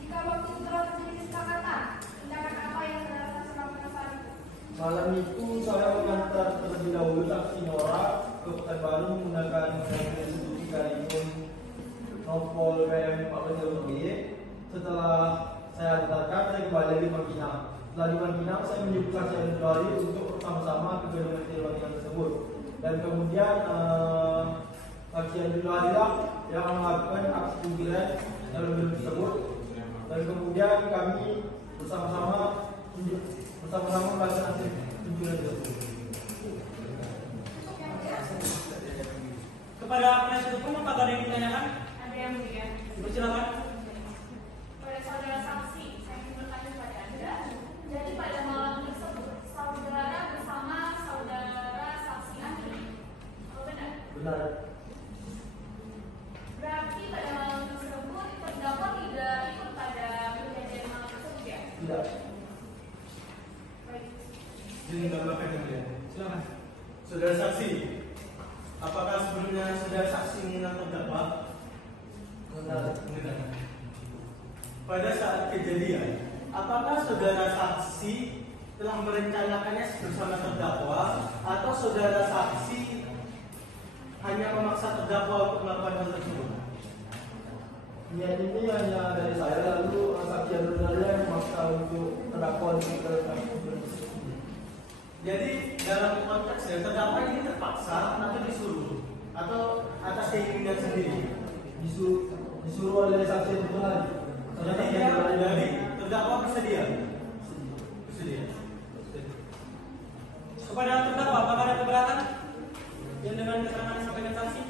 Jika waktu itu telah terjadi kesepakatan, tindakan apa yang saudara saksi lakukan saat itu? Malam itu saya mengantar terlebih dahulu saksi Nora ke Pekanbaru menggunakan mobil Suzuki Karimun Nopol PM 14 Setelah saya antarkan, saya kembali lagi di Makinang. Setelah di Makinang, saya menjemput saksi Al-Jawari untuk bersama-sama ke gedung di Makinang tersebut. Dan kemudian saksi Al-Jawari lah yang melakukan aksi pencurian dalam gedung tersebut. Dan kemudian kami bersama-sama melakukan aksi pencurian tersebut. Kepada penasihat hukum, apakah ada yang ditanyakan? Ada yang mulia. Silakan. Pada saudara saksi, saya ingin bertanya kepada Anda. Jadi pada malam tersebut, saudara bersama saudara saksi Andi. Oh, benar? Benar. Berarti pada malam tersebut terdakwa tidak ikut pada kejadian malam tersebut ya? Tidak. Baik. Jadi tambahkan yang lain. Silakan. Saudara saksi, apakah sebelumnya saudara saksi mengenal terdakwa? Mengenal. Pada saat kejadian, apakah saudara saksi telah merencanakannya bersama terdakwa atau saudara saksi hanya memaksa terdakwa untuk melakukan hal tersebut? Niat ini hanya dari saya, lalu saksi yang yang memaksa untuk terdakwa untuk melakukan hal tersebut. Jadi dalam konteks terdakwa ini terpaksa atau disuruh atau atas keinginan sendiri? disuruh oleh saksi untuk lari. Jadi terdakwa bersedia. Kepada terdakwa, apakah ada keberatan yang dengan keterangan yang disampaikan saksi?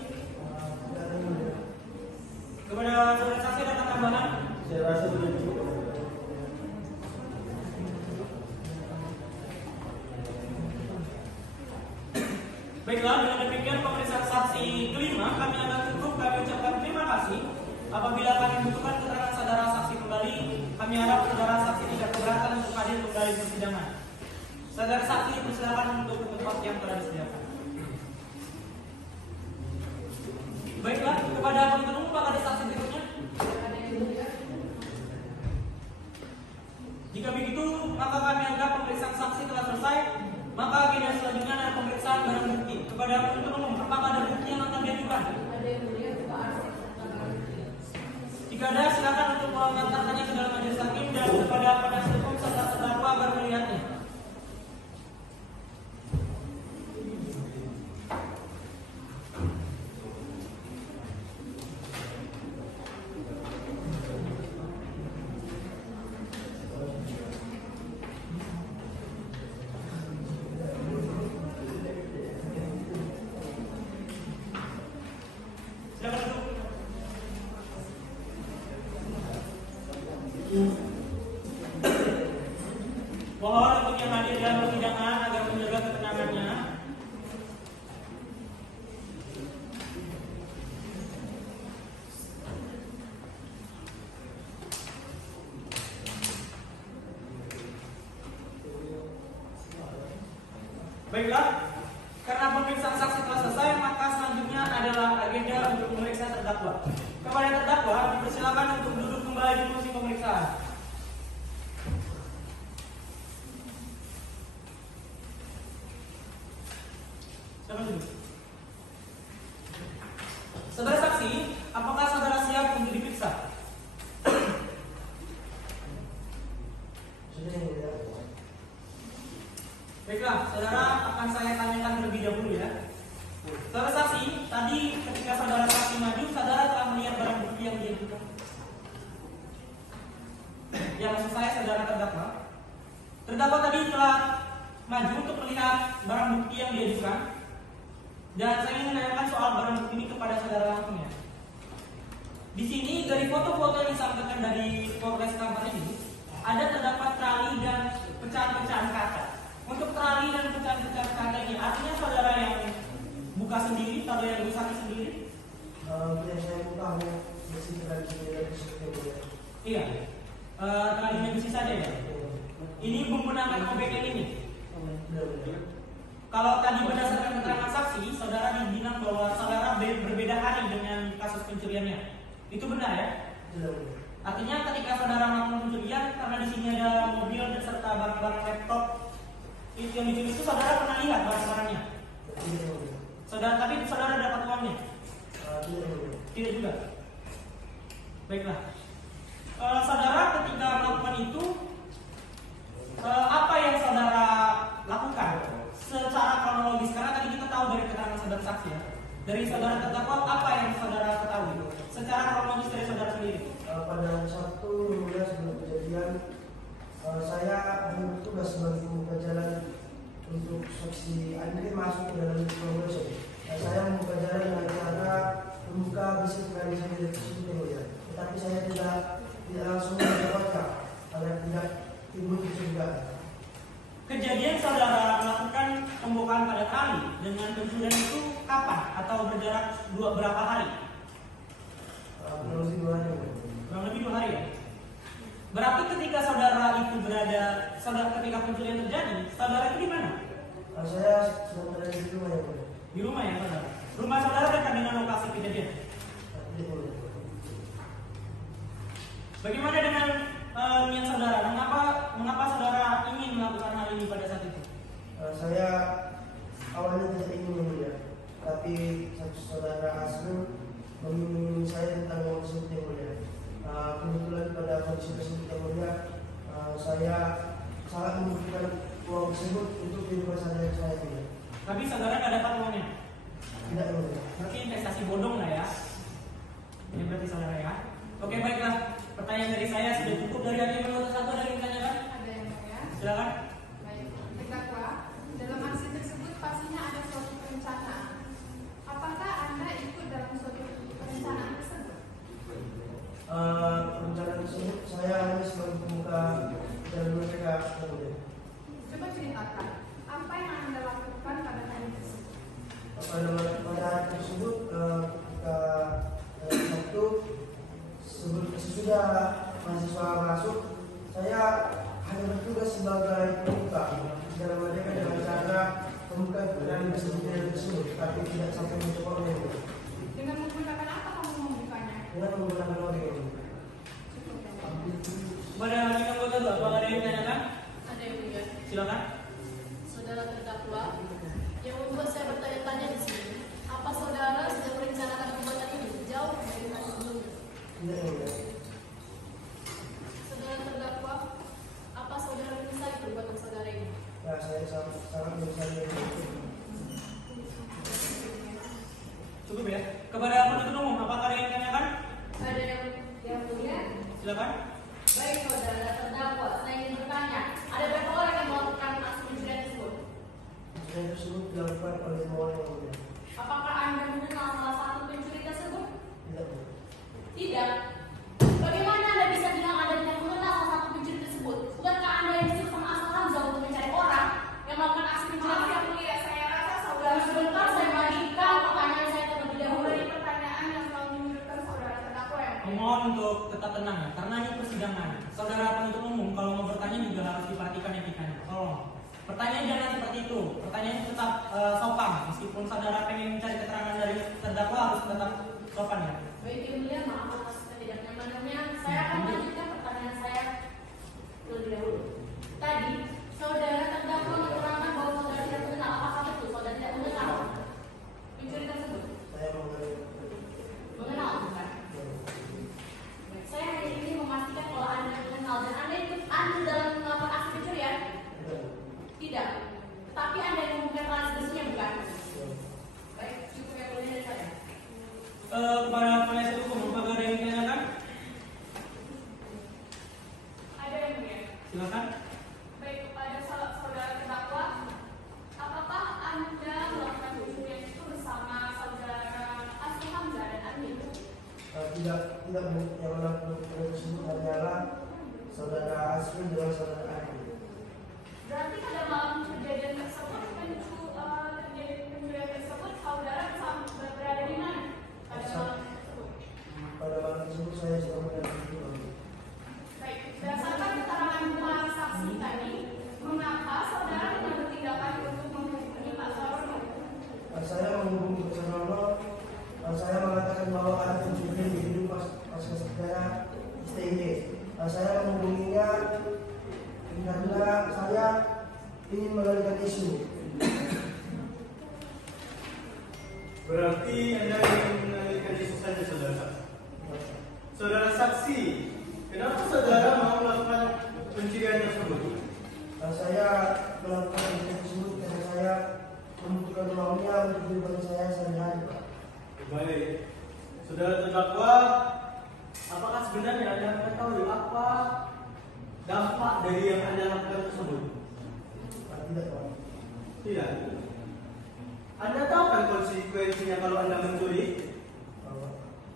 Kepada saudara saksi ada tambahan? Saya rasa sudah cukup. Baiklah, dengan demikian pemeriksaan saksi kelima kami akan tutup. Kami ucapkan terima kasih. Apabila kami membutuhkan keterangan saudara saksi kembali, kami harap saudara saksi tidak keberatan untuk hadir kembali di persidangan. Saudara saksi persilakan untuk ke tempat yang telah disediakan. Baiklah, kepada penuntut umum apakah ada saksi berikutnya? Jika begitu, maka kami anggap pemeriksaan saksi telah selesai. Maka agenda selanjutnya adalah pemeriksaan barang bukti. Kepada penuntut umum, apakah ada bukti yang akan diajukan? Jika ada, silakan untuk mengantarkannya ke dalam majelis hakim dan kepada penasihat hukum serta terdakwa agar melihatnya. Mohon untuk yang hadir dalam persidangan agar menjaga ketenangannya. Baiklah, karena pemeriksaan saksi telah selesai, maka selanjutnya adalah agenda untuk memeriksa terdakwa. Kepada terdakwa dipersilakan untuk duduk kembali di kursi pemeriksaan. Saudara saksi, apakah saudara siap untuk diperiksa? Baiklah, saudara akan saya tanyakan terlebih dahulu ya. Saudara saksi, tadi ketika saudara saksi maju, saudara telah melihat barang bukti yang diajukan. Yang maksud saya saudara terdakwa. Terdakwa tadi telah maju untuk melihat barang bukti yang diajukan. Dan saya ingin menanyakan soal barang bukti ini kepada saudara langsung ya. Di sini dari foto-foto yang disampaikan dari Polres Kampar ini ada terdapat trali dan pecahan-pecahan kaca. Untuk trali dan pecahan-pecahan kaca ini artinya saudara yang buka sendiri atau yang rusaki sendiri? Yang saya buka hanya besi trali dari sini. Iya. Tralinya besi saja ya. Ini menggunakan obekan ini. Kalau tadi berdasarkan keterangan saksi, saudara dibilang bahwa saudara berbeda hari dengan kasus pencuriannya. Itu benar ya? Artinya ketika saudara melakukan pencurian, karena di sini ada mobil dan serta barang-barang laptop yang dicuri itu, saudara pernah lihat barang-barangnya? Tapi saudara dapat uangnya? Tidak juga. Baiklah. Saudara ketika melakukan itu, apa yang saudara lakukan? Secara kronologis, karena tadi kita tahu dari keterangan saudara saksi ya. Dari saudara terdakwa, apa yang saudara ketahui? Secara kronologis dari saudara sendiri. Pada Sabtu mulai sebelum kejadian, saya bertugas sebagai pembuka jalan untuk saksi Andri masuk ke dalam Polres. Saya membuka jalan dengan cara membuka besi trali saja dari situ ya. Tetapi saya tidak langsung mendapatkan agar tidak timbul kecurigaan. Kejadian saudara melakukan pembukaan pada trali dengan pencurian itu kapan atau berjarak berapa hari? Kurang lebih 2 hari ya. Berarti ketika saudara itu ketika pencurian terjadi, saudara itu di mana? Saya sedang berada di rumah ya. Di rumah ya saudara. Rumah saudara dekat dengan lokasi kejadian. Bagaimana dengan niat saudara? Mengapa saudara ingin melakukan hal ini pada saat itu? Saya awalnya tidak ingin memulia, tapi saudara Asrul meminta saya tentang uang tersebut yang mulia. Kebetulan pada kondisi tersebut yang mulia, saya sangat membutuhkan uang tersebut untuk kehidupan saya mulia. Tapi saudara tidak dapat uangnya? Tidak mulia. Berarti investasi bodong lah ya. Ini berarti saudara ya. Oke, baiklah. Pertanyaan dari saya sudah cukup. Dari hakim anggota 1 ada yang ditanyakan? Ada yang mulia. Silakan. Baik, terdakwa, dalam aksi tersebut pastinya ada suatu perencanaan. Apakah Anda ikut dalam suatu perencanaan tersebut? Perencanaan tersebut saya hanya sebagai pemuka dan mereka kemudian. Coba ceritakan, apa yang Anda lakukan pada hari tersebut? Pada hari tersebut ketika waktu sesudah mahasiswa masuk, saya hanya bertugas sebagai pemuka dalam mereka dengan cara membuka dan bersedia tersebut, tapi tidak sampai mencoba membuka. Dengan menggunakan apa kamu membukanya? Dengan menggunakan login. Pada hakim anggota 2, apakah ada yang ditanyakan? Ada yang mulia. Silakan. Saudara terdakwa, yang membuat saya bertanya-tanya di sini, apa saudara sudah merencanakan perbuatan ini jauh dari hari sebelumnya? Tidak mudah. Saudara terdakwa, apa saudara menyesali perbuatan saudara ini? Ya, saya sangat menyesali itu. Cukup ya. Kepada penuntut umum, apakah ada yang ditanyakan? Ada yang mulia? Silakan. Baik saudara terdakwa, saya ingin bertanya, ada berapa orang yang melakukan aksi pencurian tersebut? Yang tersebut dilakukan oleh semua yang mulia. Apakah Anda mengenal salah satu pencuri tersebut? Tidak mudah. Tidak. Bagaimana Anda bisa bilang Anda tidak mengenal salah satu pencuri tersebut? Bukankah Anda yang disuruh sama Asal Hamzah untuk mencari orang yang melakukan aksi pencurian? Maaf yang mulia, saya rasa saudara Sebentar saya melanjutkan pertanyaan saya terlebih dahulu. dari pertanyaan yang selalu menyudutkan saudara terdakwa yang mulia. Mohon untuk tetap tenang ya, karena ini persidangan. Saudara penuntut umum kalau mau bertanya juga harus diperhatikan etikanya. Tolong. Pertanyaan jangan seperti itu. Pertanyaan tetap sopan. Meskipun saudara pengen mencari keterangan dari terdakwa harus tetap sopan ya. Baik yang mulia, maaf atas ketidaknyamanannya. Saya akan melanjutkan pertanyaan saya terlebih dahulu. Tadi saudara terdakwa menerangkan bahwa saudara tidak mengenal. Apakah betul saudara tidak mengenal pencuri tersebut? Saya mengenai. Mengenal bukan? Baik, saya hanya ingin memastikan kalau Anda mengenal dan Anda ikut andil dalam melakukan aksi pencurian. Tidak. Tetapi Anda yang membuka transgresinya bukan? Baik, cukup yang mulia dari saya. Kepada penasihat hukum, apakah ada yang ditanyakan? Ada yang mulia. Silakan. Baik, kepada saudara terdakwa, apakah Anda melakukan pencurian itu bersama saudara Asli Hamzah dan Andi? Tidak yang melakukan tersebut hanyalah saudara Asri dengan saudara Adi. Berarti pada malam kejadian tersebut, pencurian tersebut, saudara berada di mana? Pada malam tersebut. Pada malam tersebut saya sedang mendampingi. Baik, berdasarkan keterangan dua saksi tadi, mengapa saudara mengambil tindakan untuk menghubungi Pak Sarono? Saya menghubungi Pak Sarono. Saya mengatakan bahwa ada pencurian di gedung pasca sejarah STID. Saya menghubunginya karena saya ingin mengalihkan isu. Berarti Anda ingin mengalihkan isu saja, saudara saksi. Saudara saksi, kenapa saudara mau melakukan pencurian tersebut? Saya melakukan pencurian tersebut karena saya membutuhkan uangnya untuk kehidupan saya sehari-hari, Pak. Baik, saudara terdakwa, apakah sebenarnya Anda mengetahui apa dampak dari yang Anda lakukan tersebut? Tidak, Pak. Tidak. Anda tahu kan konsekuensinya kalau Anda mencuri?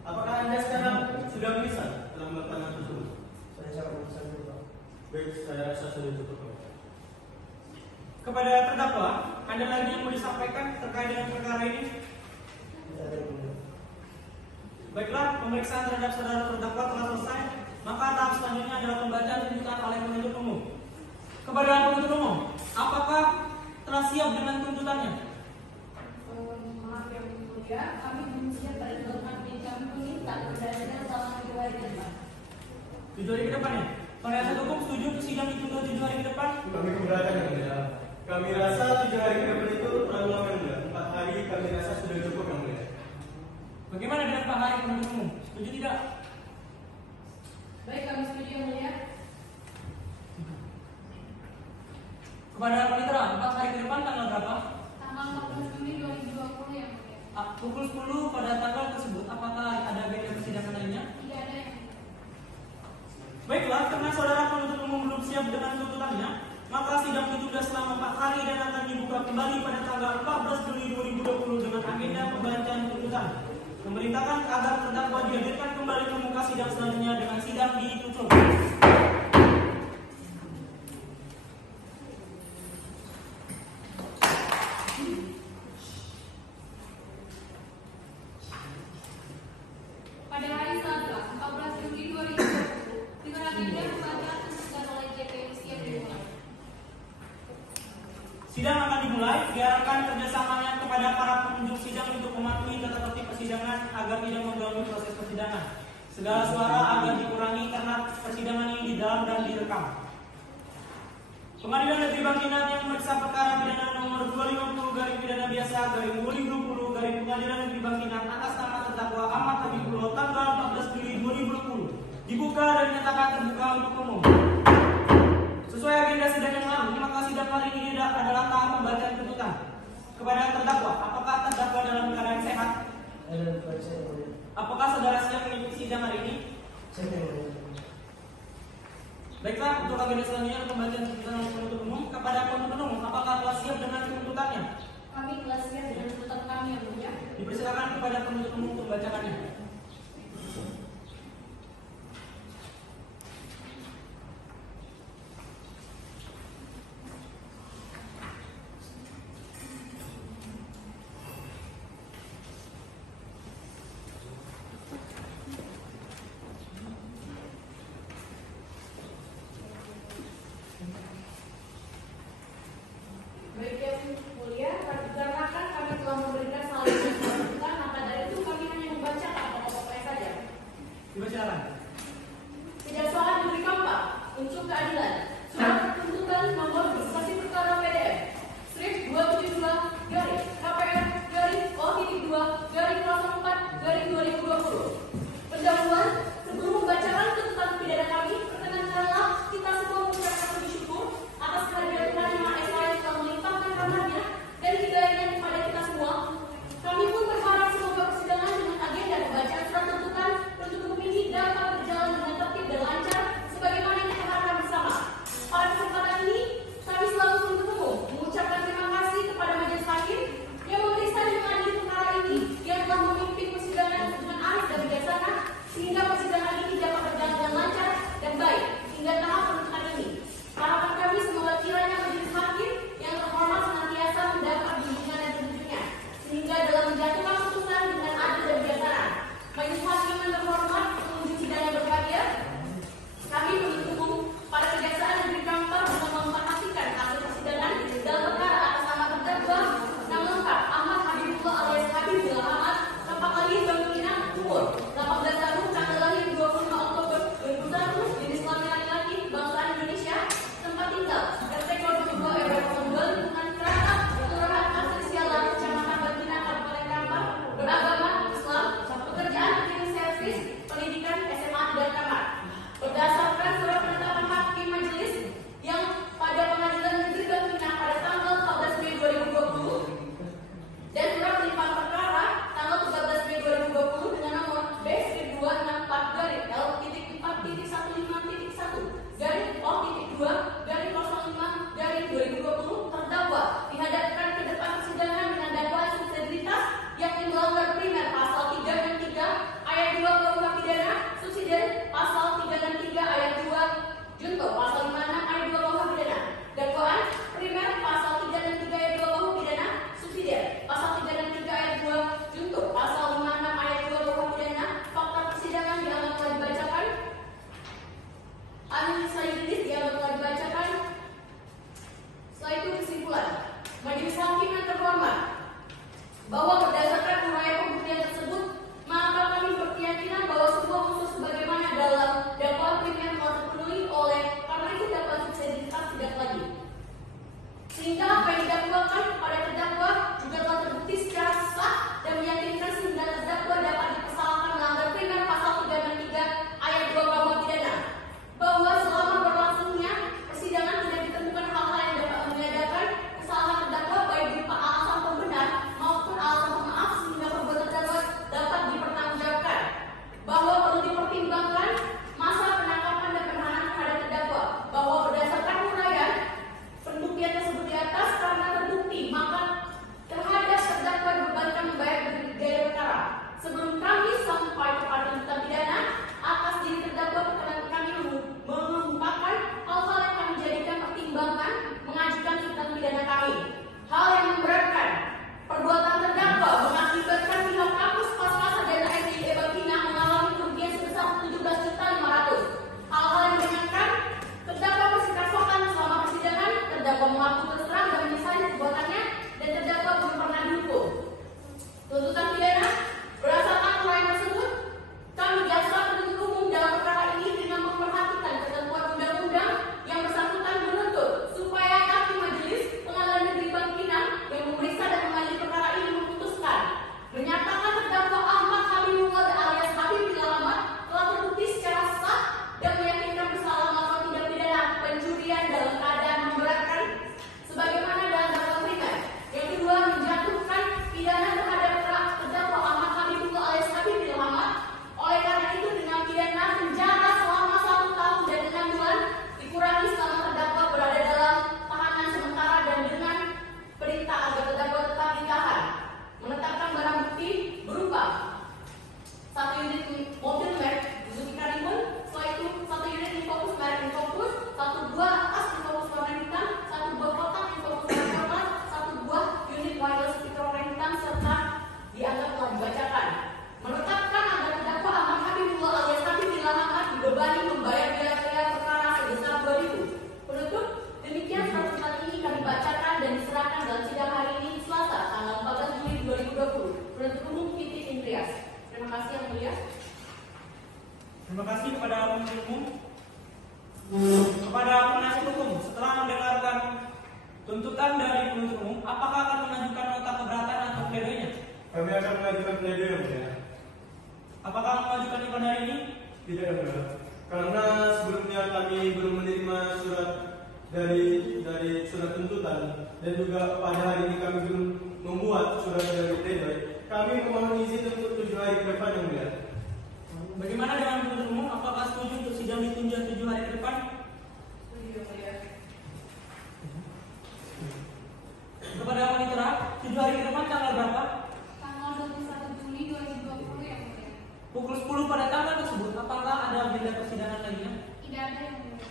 Apakah Anda sekarang sudah menyesal telah melakukan hal tersebut? Saya sangat menyesal, Pak. Baik, saya rasa sudah cukup. Kepada terdakwa, ada lagi yang mau disampaikan terkait dengan perkara ini? Tidak ada yang mulia. Baiklah, pemeriksaan terhadap saudara terdakwa telah selesai. Maka tahap selanjutnya adalah pembacaan tuntutan oleh penuntut umum. Kepada penuntut umum, apakah telah siap dengan tuntutannya? Maaf yang mulia, kami belum siap pada tuntutan ini. Kami meminta keberadaannya selama 7 hari ke depan. 7 hari ke depan ya? Penasihat hukum setuju untuk sidang ditunda 7 hari ke depan? Kami keberatan yang mulia. Kami rasa 7 hari ke depan itu terlalu lama yang mulia. 4 hari kami rasa sudah cukup yang mulia. Bagaimana dengan Pak Hari penuntut umum? Setuju tidak? Baik, kami setuju yang mulia. Kepada panitera, 4 hari ke depan tanggal berapa? Tanggal 14 Juni 2020 yang mulia. Pukul 10 pada tanggal tersebut, apakah ada agenda persidangan sidang ditunda selama 4 hari dan akan dibuka kembali pada tanggal 14 Juli 2020 dengan agenda pembacaan tuntutan. Memerintahkan agar terdakwa dihadirkan kembali ke muka sidang selanjutnya dengan sidang ditutup. Pada hari Selasa, 14 Juli 2020, dengan agenda pembacaan tuntutan oleh JPUC yang dimulai. Sidang akan dimulai, diharapkan kerjasamanya kepada para pengunjung sidang untuk mematuhi tata tertib persidangan agar tidak mengganggu proses persidangan. Segala suara agar dikurangi karena persidangan ini di dalam dan direkam. Pengadilan Negeri Bangkinang yang memeriksa perkara pidana nomor 250 garing pidana biasa garing 2020 garing Pengadilan Negeri Bangkinang atas nama terdakwa Ahmad Habibullah tanggal 14 Juli 2020 dibuka dan dinyatakan terbuka untuk umum. Sesuai agenda sidang yang lalu, maka sidang kali ini adalah tahap pembacaan tuntutan kepada terdakwa. Apakah terdakwa dalam keadaan sehat? Apakah saudara siap mengikuti sidang hari ini? Baiklah, untuk agenda selanjutnya pembacaan tuntutan oleh penuntut umum. Kepada penuntut umum, apakah telah siap dengan tuntutannya? Kami telah siap dengan tuntutan kami yang mulia. Dipersilakan kepada penuntut umum untuk membacakannya. Baik yang mulia, dikarenakan kami telah memberikan salah satu tuntutan, maka dari itu kami hanya membacakan pokok-pokoknya saja. Dipersilakan. Kejaksaan Negeri Kampar untuk keadilan. Surat tuntutan nomor bersaksi perkara PDF strip 272 garing KPR garing O.2 garing 04 garing 2020. Pendahuluan, sebelum membacakan tuntutan pidana kami, perkenankanlah kita semua mengucapkan puji syukur atas kehadiran Tuhan Yang Maha Esa yang telah melimpahkan rahmat-Nya dan hidayah-Nya kepada kita semua. Kami pun berharap semoga persidangan dengan agenda pembacaan surat tuntutan penuntut umum ini dapat Terima kasih kepada penuntut umum. Kepada penasihat hukum, setelah mendengarkan tuntutan dari penuntut umum, apakah akan mengajukan nota keberatan atau pledoinya? Kami akan mengajukan pledoi yang mulia. Apakah mengajukannya pada hari ini? Tidak yang mulia. Karena sebelumnya kami belum menerima surat dari surat tuntutan dan juga pada hari ini kami belum membuat surat dari pledoi. Kami memohon izin untuk 7 hari ke depan yang mulia. Bagaimana dengan penuntut umum? Apakah setuju untuk sidang ditunda 7 hari ke depan? Kepada wanita, 7 hari ke depan tanggal berapa? Tanggal 21 Juli 2020 yang mulia. Pukul 10 pada tanggal tersebut, apakah ada agenda persidangan lainnya? Tidak ada yang mulia.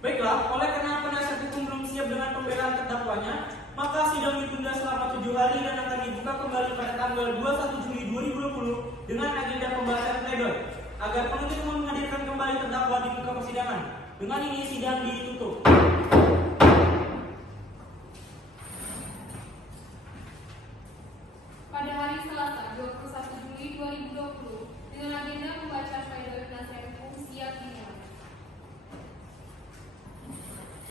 Baiklah, oleh karena penasihat hukum belum siap dengan pembelaan terdakwanya, maka sidang ditunda selama 7 hari dan akan dibuka kembali pada tanggal 21 Juli 2020 dengan agenda pembahasan pledoi agar penuntut umum menghadirkan kembali terdakwa di muka persidangan. Dengan ini sidang ditutup. Pada hari Selasa 21 Juli 2020 dengan agenda pembacaan pledoi penasihat hukum siap dimulai.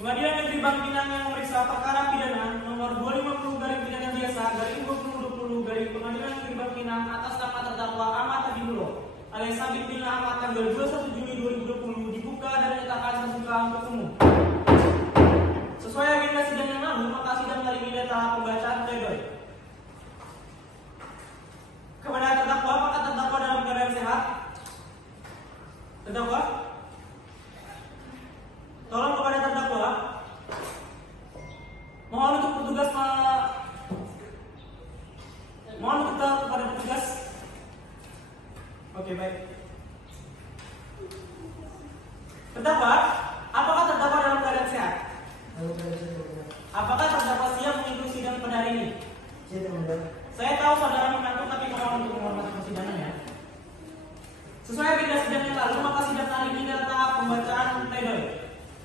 Pengadilan Negeri Bangkinang yang memeriksa perkara pidana nomor 250 garing pidana biasa garing 2020 garing Pengadilan Negeri Bangkinang atas nama terdakwa Ahmad Habibullah alias Habib bin Ahmad tanggal 21 Juni 2020 dibuka dan dinyatakan terbuka untuk umum. Sesuai agenda sidang yang lalu, maka sidang kali ini adalah pembacaan pledoi. Kepada terdakwa, apakah terdakwa dalam keadaan sehat? Terdakwa? Tolong kepada terdakwa, mohon untuk petugas mohon untuk kepada petugas. Oke, baik. Terdakwa, apakah terdakwa dalam keadaan sehat? Apakah terdakwa siap mengikuti sidang pada hari ini? Siap yang mulia. Saya tahu saudara mengantuk, tapi mohon untuk menghormati persidangan ya. Sesuai agenda sidang yang lalu, maka sidang kali ini adalah tahap pembacaan pledoi.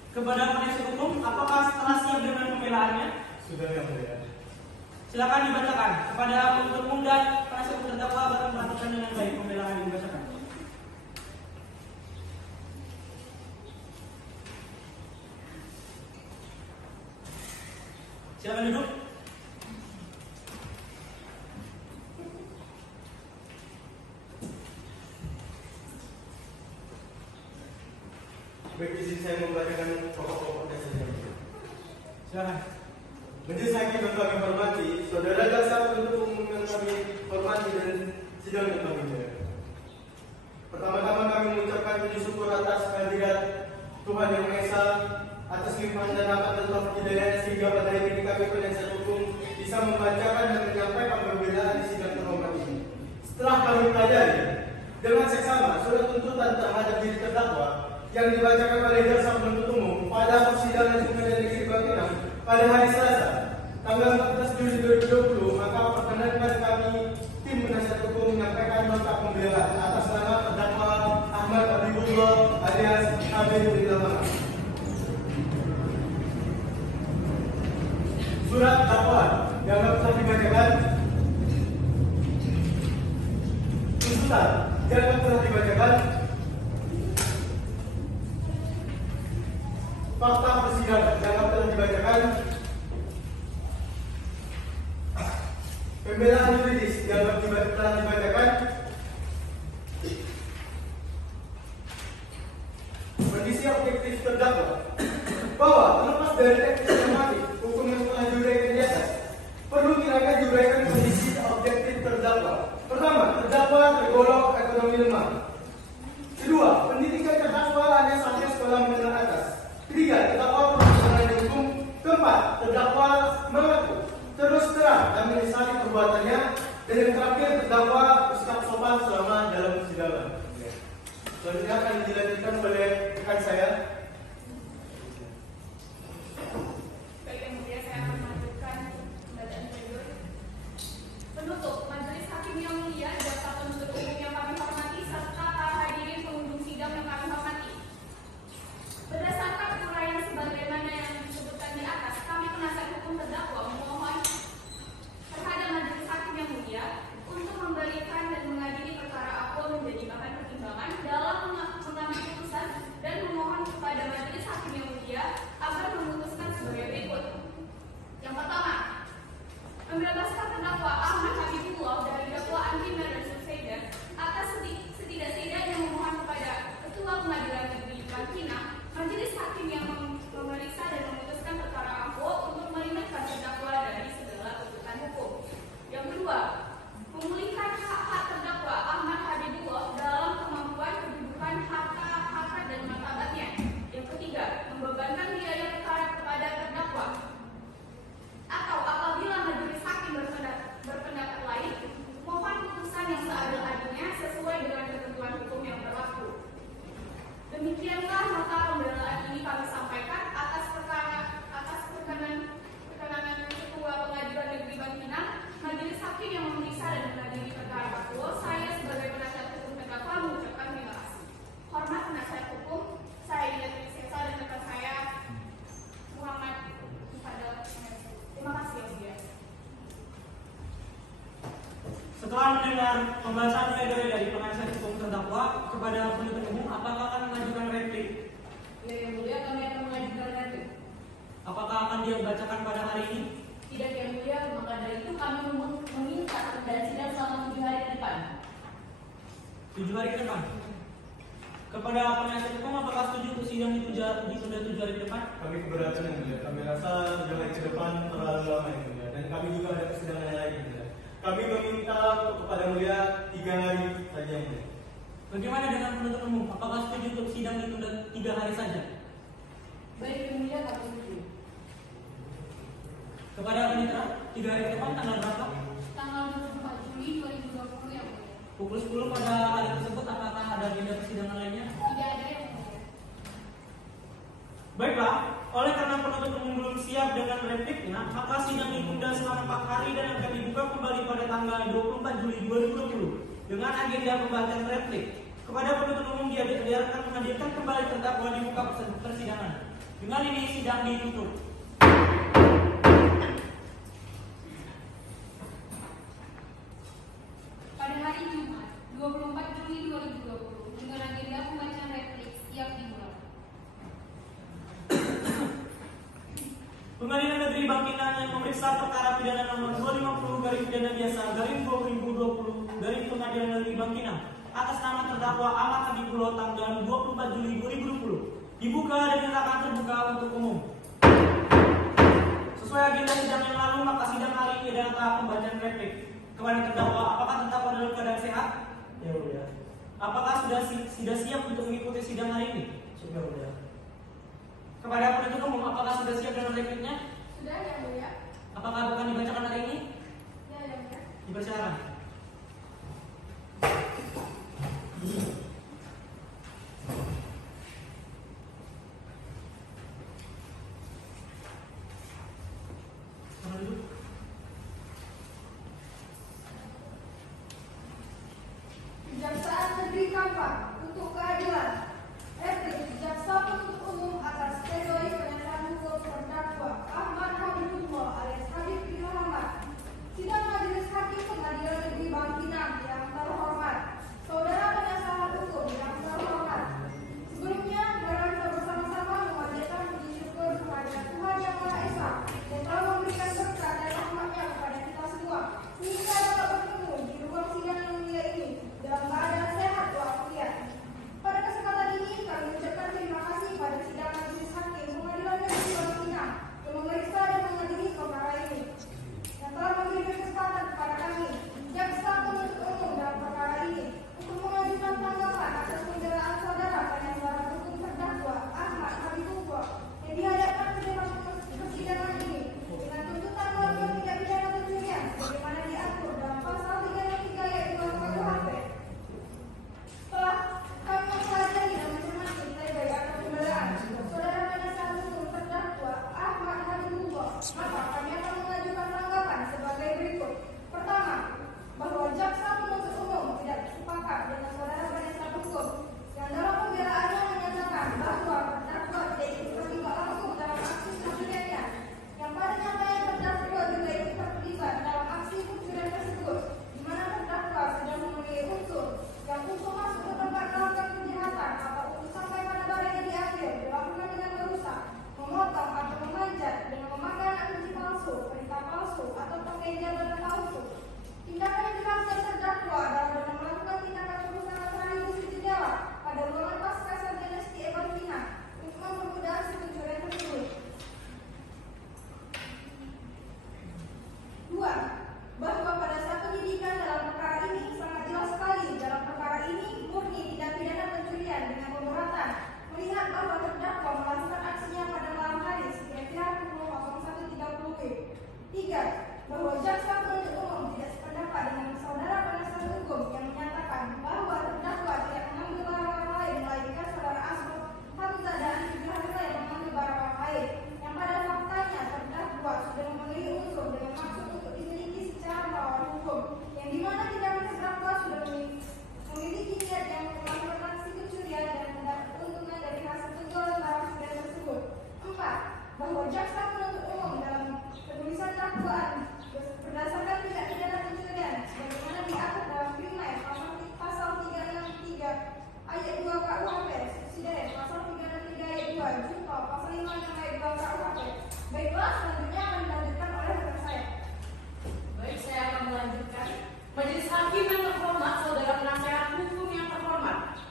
Kepada penasihat hukum, apakah setelah siap dengan pembelaannya? Sudah yang mulia. Silakan dibacakan. Kepada penuntut umum dan penasihat hukum terdakwa akan memperhatikan dengan baik pembelaan yang dibacakan. Silakan duduk. Baik, izin saya membacakan pokok-pokok dasar yang mulia. Silakan. Majelis Hakim yang kami hormati, saudara jaksa penuntut umum yang kami hormati dan sidang yang kami mulia. Pertama-tama kami mengucapkan puji syukur atas kehadirat Tuhan Yang Maha Esa, atas limpahan dan rahmat dan taufik hidayahnya sehingga pada hari ini kami penasihat hukum bisa membacakan dan menyampaikan pembelaan di sidang terhormat ini. Setelah kami pelajari dengan seksama surat tuntutan terhadap diri terdakwa yang dibacakan oleh jaksa penuntut umum pada persidangan Pengadilan Negeri Bangkinang pada hari Selasa, tanggal 14 Juli 2020, maka perkenankan kami tim penasihat hukum menyampaikan nota pembelaan atas nama terdakwa Ahmad Habibullah alias Habib bin Ahmad. Surat dakwaan yang telah dibacakan. Tuntutan yang telah dibacakan. Fakta persidangan yang telah dibacakan. Pembelaan juridis yang telah dibacakan. Kondisi objektif terdakwa bahwa terlepas dari teknis normatif hukum yang telah diuraikan di atas, perlu kiranya diuraikan kondisi objektif terdakwa. Pertama, terdakwa tergolong ekonomi lemah. Kedua, pendidikan terdakwa hanya sampai sekolah menengah atas. Ketiga, terdakwa profesional hukum. Keempat, terdakwa mengaku terus terang dan menyesali perbuatannya. Dan yang terakhir, terdakwa bersikap sopan selama dalam persidangan. Selanjutnya akan dilanjutkan oleh rekan saya. Baik, yang mulia, saya akan melanjutkan pembacaan pledoi. Penutup, majelis hakim yang mulia, jaksa penuntut umum yang kami hormati, serta para hadirin pengunjung sidang yang kami hormati. Berdasarkan uraian sebagaimana yang disebutkan di atas, kami penasihat hukum terdakwa memohon terhadap majelis hakim yang mulia untuk memberikan dan mengadili pembacaan pledoi dari penasihat hukum terdakwa kepada penuntut umum, apakah akan mengajukan replik? Yang mulia, kami akan mengajukan replik. Apakah akan dia bacakan pada hari ini? Tidak yang mulia, maka dari itu kami meminta dan sidang selama 7 hari ke depan. 7 hari ke depan. Kepada penasihat hukum, apakah setuju untuk sidang ditunda 7 hari ke depan? Kami keberatan yang mulia. Kami rasa 7 hari ke depan terlalu lama yang mulia. Dan kami juga ada persidangan yang lain yang mulia. Kami meminta kepada mulia 3 hari saja yang mulia. Bagaimana dengan penuntut umum? Apakah setuju untuk sidang ditunda 3 hari saja? Baik yang mulia, kami setuju. Kepada penitra, 3 hari ke depan tanggal berapa? Tanggal 24 Juli 2020 yang mulia. Pukul 10 pada hari tersebut, apakah ada agenda persidangan lainnya? Tidak ada yang mulia. Baiklah, oleh karena penuntut umum belum siap dengan repliknya, maka sidang ditunda selama 4 hari dan akan dibuka kembali pada tanggal 24 Juli 2020 dengan agenda pembacaan replik. Kepada penuntut umum diharapkan menghadirkan kembali terdakwa di muka persidangan. Dengan ini sidang ditutup. Pada hari Jumat, 24 Juli 2020, dengan agenda pembacaan replik siap dimulai. Pengadilan Negeri Bangkinang yang memeriksa perkara pidana nomor 250 garis pidana biasa garis 2020 dari Pengadilan Negeri Bangkinang atas nama terdakwa Ahmad Habibullah tanggal 24 Juli 2020 dibuka dan dinyatakan terbuka untuk umum. Sesuai agenda sidang yang lalu, maka sidang hari ini adalah tahap pembacaan replik. Kepada terdakwa, apakah terdakwa dalam keadaan sehat? Ya mulia. Apakah sudah siap untuk mengikuti sidang hari ini? Sudah mulia. Kepada penuntut umum, apakah sudah siap dengan repliknya? Sudah yang mulia. Apakah akan dibacakan hari ini? Ya yang mulia. Dipersilakan. Selamat duduk. Kejaksaan Negeri Kampar untuk keadilan. Replik jaksa penuntut umum atas pledoi penasihat hukum terdakwa Ahmad Habibullah alias Habib bin Muhammad. Sidang Majelis Hakim Pengadilan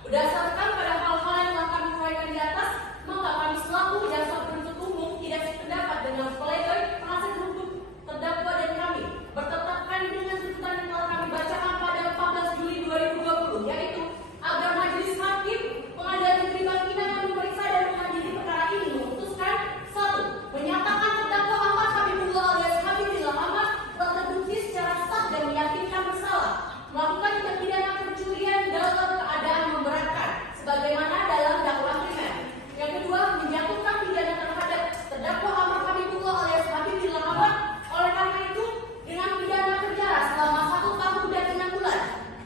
Berdasarkan pada hal-hal yang telah kami uraikan di atas, maka kami selaku jaksa penuntut umum tidak sependapat dengan pledoi penasihat hukum terdakwa dan kami bertetapkan dengan tuntutan yang telah kami bacakan pada 14 Juli 2020, yaitu agar Majelis Hakim Pengadilan Negeri Bangkinang yang memeriksa dan mengadili perkara ini memutuskan: 1. Menyatakan terdakwa Ahmad Habibullah alias Habibillah Ahmad telah terbukti secara sah dan meyakinkan bersalah melakukan tindak pidana pencurian dalam keadaan memberatkan sebagaimana dalam dakwaan primer. Yang kedua, menjatuhkan pidana terhadap terdakwa Ahmad Habibullah alias Habibillah Ahmad oleh karena itu dengan pidana penjara selama 1 tahun dan 6 bulan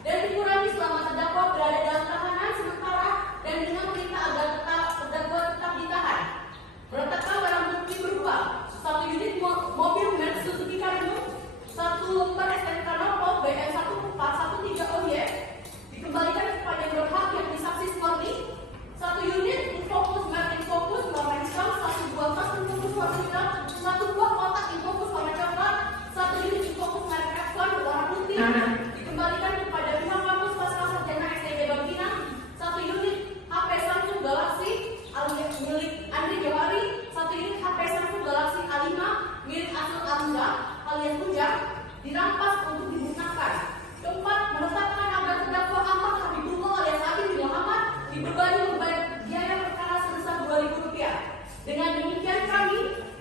dan dikurangi selama terdakwa berada dalam tahanan sementara dan dengan perintah agar terdakwa tetap ditahan. Meletakkan barang bukti berupa 1 unit mobil Mercedes Suzuki Carino, 1 lembar STNK Nomor BM 1413 OY dikembalikan kepada yang berhak yakni saksi Sporty, 1 unit Infocus merek Infocus warna hitam, 1 buah tas Infocus warna hitam, 1 buah kotak Infocus warna coklat, 1 unit Infocus merek Epson warna putih dikembalikan kepada pihak kampus Pasca Sarjana STB Bangkinang, 1 unit HP Samsung Galaxy alias milik Andri Jawari, 1 unit HP Samsung Galaxy A5 milik Asul Amza alias Ujang dirampas untuk dimusnahkan. Keempat, menetapkan agar terdakwa Ahmad Habibullah alias Habibillah Ahmad dibebani membayar biaya perkara sebesar Rp2.000. Dengan demikian kami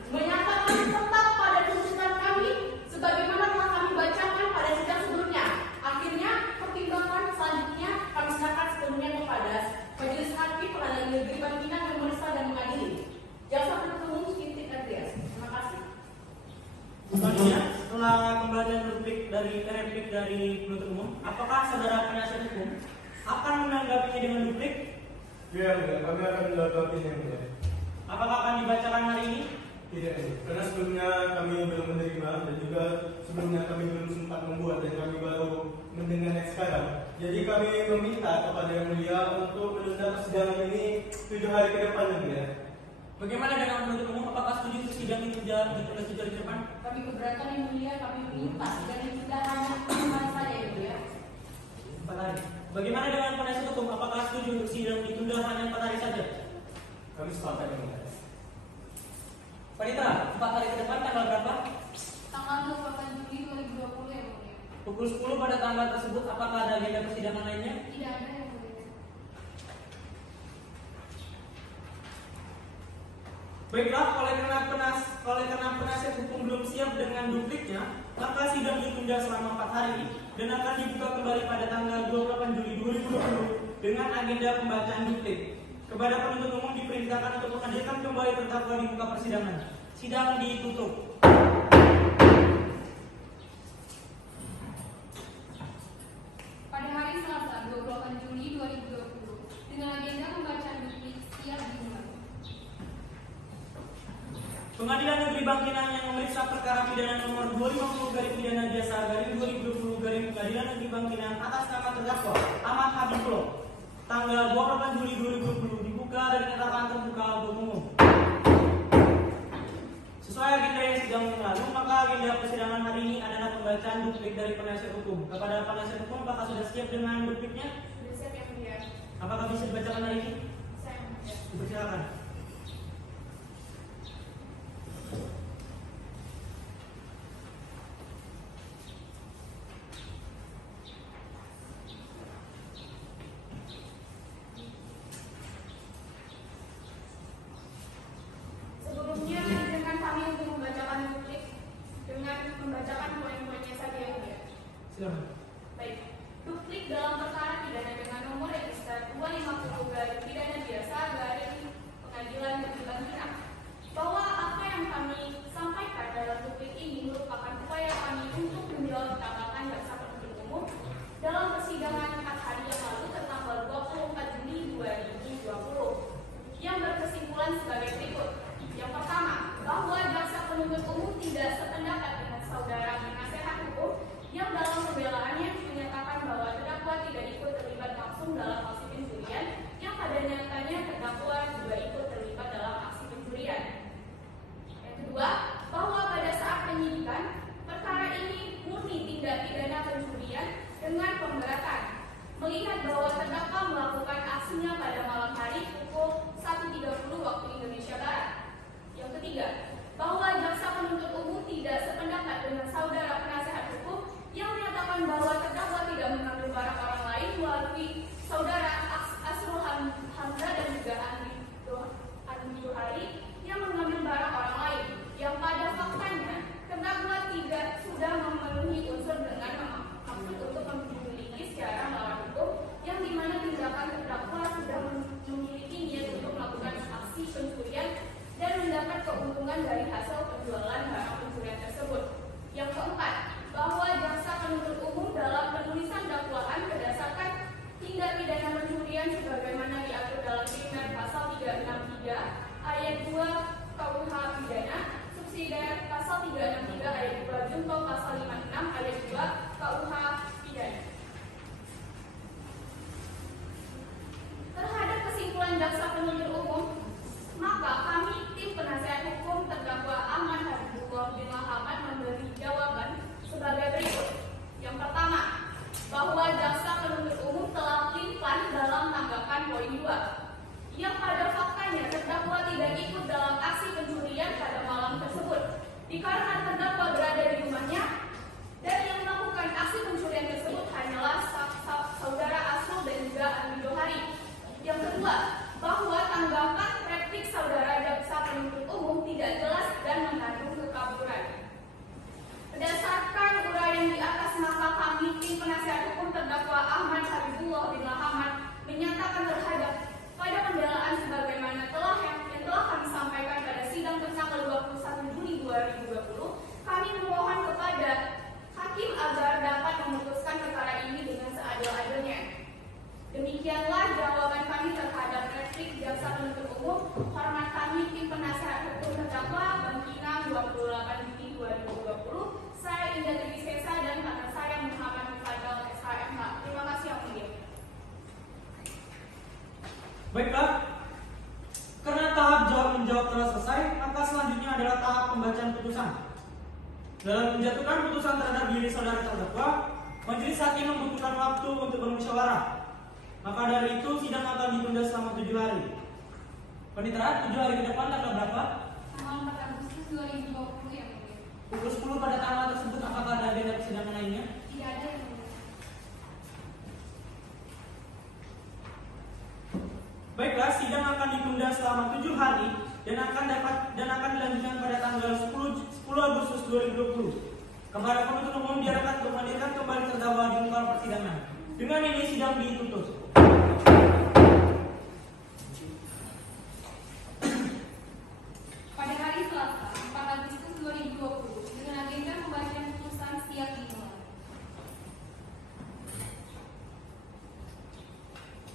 menyatakan tetap pada tuntutan kami sebagaimana telah kami bacakan pada sidang sebelumnya. Akhirnya, pertimbangan selanjutnya kami serahkan sepenuhnya kepada Majelis Hakim Pengadilan Negeri Bangkinang yang memeriksa dan mengadili. Jaksa penuntut umum Kintit Andreas. Terima kasih. Selanjutnya, setelah pembacaan replik dari penuntut umum, apakah saudara penasihat hukum akan menanggapinya dengan duplik? Ya, kami akan menanggapinya. Apakah akan dibacakan hari ini? Tidak, karena sebelumnya kami belum menerima dan juga sebelumnya kami belum sempat membuat dan kami baru mendengarnya sekarang. Jadi kami meminta kepada Yang Mulia untuk menunda persidangan ini 7 hari ke depan, Yang Mulia. Bagaimana dengan penuntut umum? Apakah setuju sidang ditunda 7 hari ke depan? Kami keberatan Yang Mulia, kami minta sidang ditunda hanya 4 hari saja Yang Mulia. 4 hari. Bagaimana dengan penasihat hukum? Apakah setuju untuk sidang ditunda hanya 4 hari saja? Kami sepakat, Yang Mulia. Panitra, 4 hari ke depan tanggal berapa? Tanggal 28 Juli 2020 ya Mulia. Pukul 10 pada tanggal tersebut, apakah ada agenda persidangan lainnya? Tidak ada yang Mulia. Baiklah, oleh karena penasihat hukum belum siap dengan dupliknya, maka sidang ditunda selama 4 hari dan akan dibuka kembali pada tanggal 28 Juli 2020 dengan agenda pembacaan duplik. Kepada penuntut umum diperintahkan untuk menghadirkan kembali terdakwa di muka persidangan. Sidang ditutup. Pada hari Selasa 28 Juli 2020 dengan agenda pembacaan duplik siap dimulai. Pengadilan Negeri Bangkinang yang memeriksa perkara pidana nomor 250 garis pidana biasa garis 2020 garis Pengadilan Negeri Bangkinang atas nama terdakwa Ahmad Habibullah tanggal 28 Juli 2020 dibuka dan dinyatakan terbuka untuk umum. Sesuai agenda yang sidang yang lalu, maka agenda persidangan hari ini adalah pembacaan duplik dari penasihat hukum. Kepada penasihat hukum, apakah sudah siap dengan dupliknya? Sudah siap Yang Mulia. Apakah bisa dibacakan hari ini? Saya Yang Mulia. Dipersilakan. Sebelumnya, dengan kami untuk membacakan duplik dengan membacakan poin-poinnya saja Yang Mulia. Silakan. Baik, duplik dalam perkara pidana Demikianlah jawaban kami terhadap replik jaksa penuntut umum. Hormat kami tim penasehat hukum terdakwa Bangkinang 28 Juni 2020. Saya Indah Tri Sesa dan kakak saya Muhammad Fadal SHMH. Terima kasih yang mulia. Baiklah, karena tahap jawab menjawab telah selesai, maka selanjutnya adalah tahap pembacaan putusan. Dalam menjatuhkan putusan terhadap diri saudara terdakwa, majelis hakim membutuhkan waktu untuk bermusyawarah. Maka dari itu sidang akan ditunda selama 7 hari. Panitera, 7 hari ke depan tanggal berapa? Tanggal 4 Agustus 2020 yang mulia. Pukul 10 pada tanggal tersebut apakah ada agenda persidangan lainnya? Tidak ada yang mulia. Baiklah, sidang akan ditunda selama 7 hari dan akan dilanjutkan pada tanggal 10 Agustus 2020. Kepada penuntut umum diharapkan untuk menghadirkan kembali terdakwa di muka persidangan. Dengan ini sidang ditutup. Pada hari Selasa, 4 Agustus 2020, dengan agenda pembacaan putusan siap dimulai.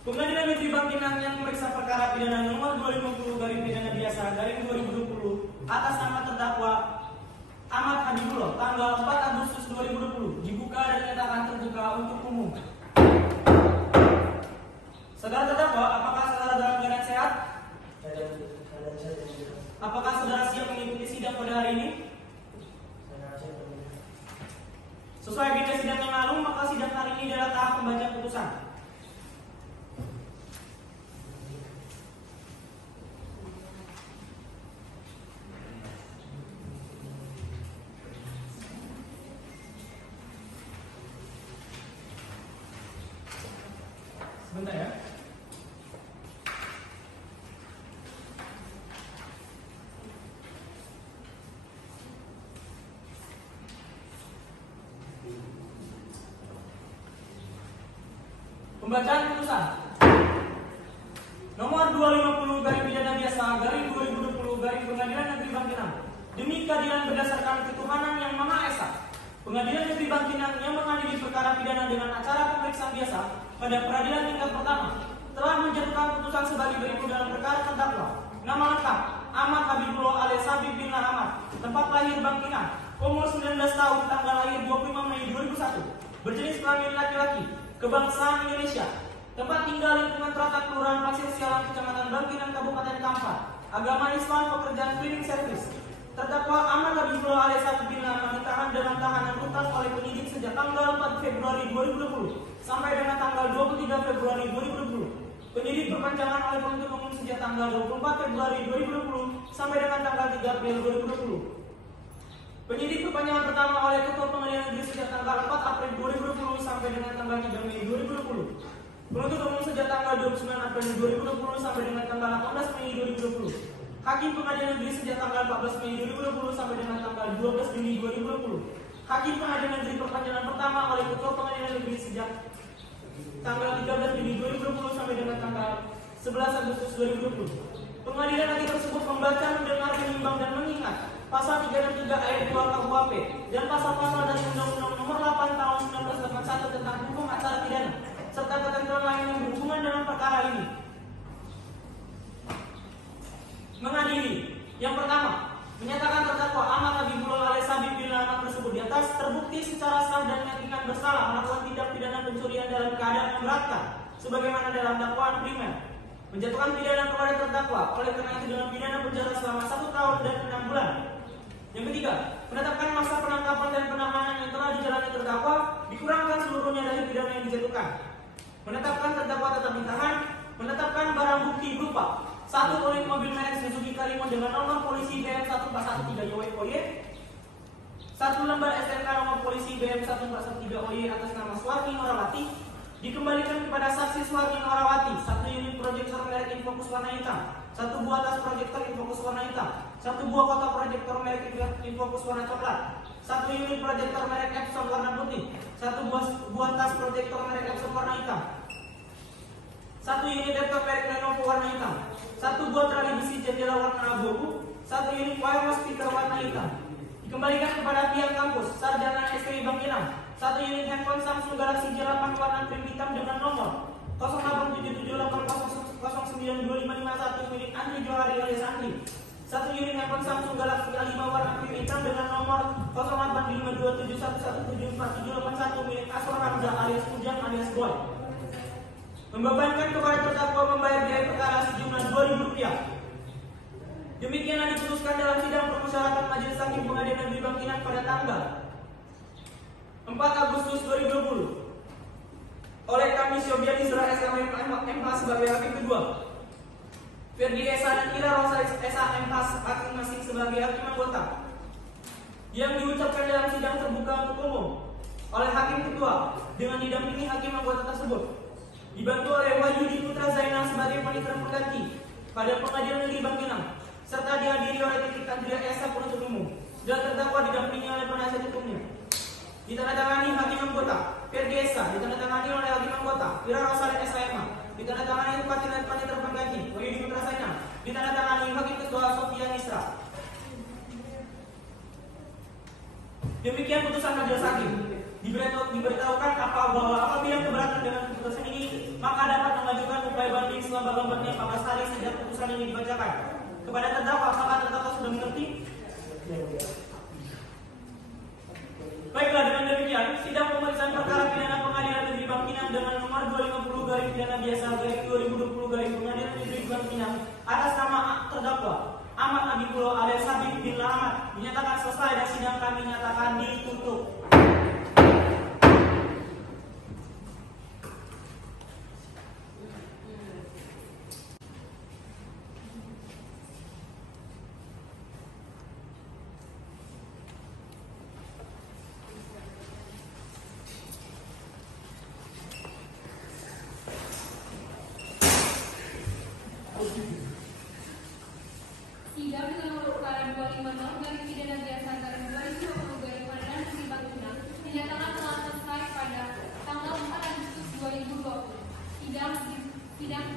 Pengadilan Negeri Bangkinang yang memeriksa perkara pidana nomor 250 garing pidana biasa garing 2020 atas nama terdakwa Ahmad Habibullah tanggal 4 Agustus 2020 dibuka dan dinyatakan terbuka untuk umum. Saudara terdakwa, apakah saudara dalam keadaan sehat? Keadaan saya yang mulia. Apakah saudara siap mengikuti sidang pada hari ini? Saya rasa yang mulia. Sesuai agenda sidang yang lalu, maka sidang hari ini adalah tahap pembacaan putusan. Sebentar ya. Pembacaan putusan nomor 250 garing pidana biasa garing 2020 garing Pengadilan Negeri Bangkinang demi keadilan berdasarkan ketuhanan yang Maha Esa. Pengadilan Negeri Bangkinang yang mengadili perkara pidana dengan acara pemeriksaan biasa pada peradilan tingkat pertama telah menjatuhkan putusan sebagai berikut dalam perkara terdakwa. Nama lengkap Ahmad Habibullah alias Habib bin Ahmad, tempat lahir Bangkinang, umur 19 tahun, tanggal lahir 25 Mei 2001, berjenis kelamin laki-laki, kebangsaan Indonesia, tempat tinggal lingkungan Teratak Kelurahan Pasir Sialan, Kecamatan Bangkinang, Kabupaten Kampar, agama Islam, pekerjaan cleaning service. Terdakwa Ahmad Habibullah alias Habib bin Ahmad ditahan dalam tahanan rutan oleh penyidik sejak tanggal 4 Februari 2020 sampai dengan tanggal 23 Februari 2020. Penyidik perpanjangan oleh penuntut umum sejak tanggal 24 Februari 2020 sampai dengan tanggal 3 April 2020. Penyidik perpanjangan pertama oleh Ketua Pengadilan Negeri sejak tanggal 4 April 2020 sampai dengan tanggal 3 Mei 2020. Penuntut umum sejak tanggal 29 April 2020 sampai dengan tanggal 18 Mei 2020. Hakim Pengadilan Negeri sejak tanggal 14 Mei 2020 sampai dengan tanggal 12 Juni 2020. Hakim Pengadilan Negeri perpanjangan pertama oleh Ketua Pengadilan Negeri sejak tanggal 13 Juni 2020 sampai dengan tanggal 11 Agustus 2020. Pengadilan negeri tersebut membaca, mendengar, menimbang dan mengingat pasal 363 ayat 2 KUHP dan pasal-pasal dari Undang-Undang Nomor 8 Tahun 1981 tentang hukum acara pidana serta ketentuan lain yang berhubungan dengan perkara ini. Mengadili. Yang pertama, menyatakan terdakwa Ahmad Habibullah alias Habib bin Ahmad tersebut di atas terbukti secara sah dan meyakinkan bersalah melakukan tindak pidana pencurian dalam keadaan memberatkan sebagaimana dalam dakwaan primer. Menjatuhkan pidana kepada terdakwa oleh karena itu dengan pidana penjara selama 1 tahun dan 6 bulan. Yang ketiga, menetapkan masa penangkapan dan penahanan yang telah dijalani terdakwa dikurangkan seluruhnya dari pidana yang dijatuhkan. Menetapkan terdakwa tetap ditahan. Menetapkan barang bukti berupa 1 unit mobil merek Suzuki Karimo dengan nomor polisi BM1413YOY, 1 lembar STNK nomor polisi BM1413OY atas nama Suwarni Norawati dikembalikan kepada saksi Suwarni Norawati, 1 unit proyektor merek Infocus warna hitam, 1 buah tas proyektor Infocus warna hitam, 1 buah kotak proyektor merek Infocus warna coklat, 1 unit proyektor merek Epson warna putih, 1 buah tas proyektor merek Epson warna hitam, 1 unit laptop merek Lenovo warna hitam, 1 buah tali besi jendela warna abu-abu, 1 unit wireless speaker warna hitam. Dikembalikan kepada pihak kampus Sarjana STI Bangkinang, 1 unit handphone Samsung Galaxy J8 warna krim hitam dengan nomor 087780092551 milik Andri Johari alias Andri. 1 unit handphone Samsung Galaxy A5 warna pink hitam dengan nomor 085271174781 milik Aswar Hamzah alias Ujang alias Boy. Membebankan kepada terdakwa membayar biaya perkara sejumlah Rp2.000. Demikianlah diputuskan dalam sidang permusyawaratan Majelis Hakim Pengadilan Negeri Bangkinang pada tanggal 4 Agustus 2020 oleh kami Syobiani Surah SMH sebagai hakim kedua, Ferdi Esa dan Ira Rosa SMH masing-masing sebagai hakim anggota, yang diucapkan dalam sidang terbuka untuk umum oleh hakim ketua dengan didampingi hakim anggota tersebut, dibantu oleh Wahyudi Putra Zainal sebagai panitera pengganti pada Pengadilan Negeri Bangkinang, serta dihadiri oleh Titik Andrea Esa penuntut umum dan terdakwa didampingi oleh penasihat hukumnya. Ditandatangani hakim anggota Ferdi Esa, ditandatangani oleh hakim anggota Ira Rosa dan SMH, ditandatangani Bupati dan panitera pengganti Wahyudi Putra Zainal, ditandatangani hakim ketua Sofia Nisra. Demikian putusan majelis hakim. Diberitahukan bahwa apabila keberatan dengan putusan ini, maka dapat mengajukan upaya banding selambat-lambatnya 14 hari sejak putusan ini dibacakan. Kepada terdakwa, apakah terdakwa sudah mengerti? Baiklah, dengan demikian, sidang pemeriksaan perkara pidana Pengadilan Negeri Bangkinang dengan nomor 250 garis pidana biasa garis 2020 garis Pengadilan Negeri Bangkinang atas nama terdakwa Ahmad Nabiqullah alias Habib bin Lahmat dinyatakan selesai dan sidang kami nyatakan ditutup. Sidang dengan nomor perkara 250 garis pidana biasa garis 2020 garis Pengadilan Negeri Bangkinang dinyatakan telah selesai pada tanggal 4 Agustus 2020. Sidang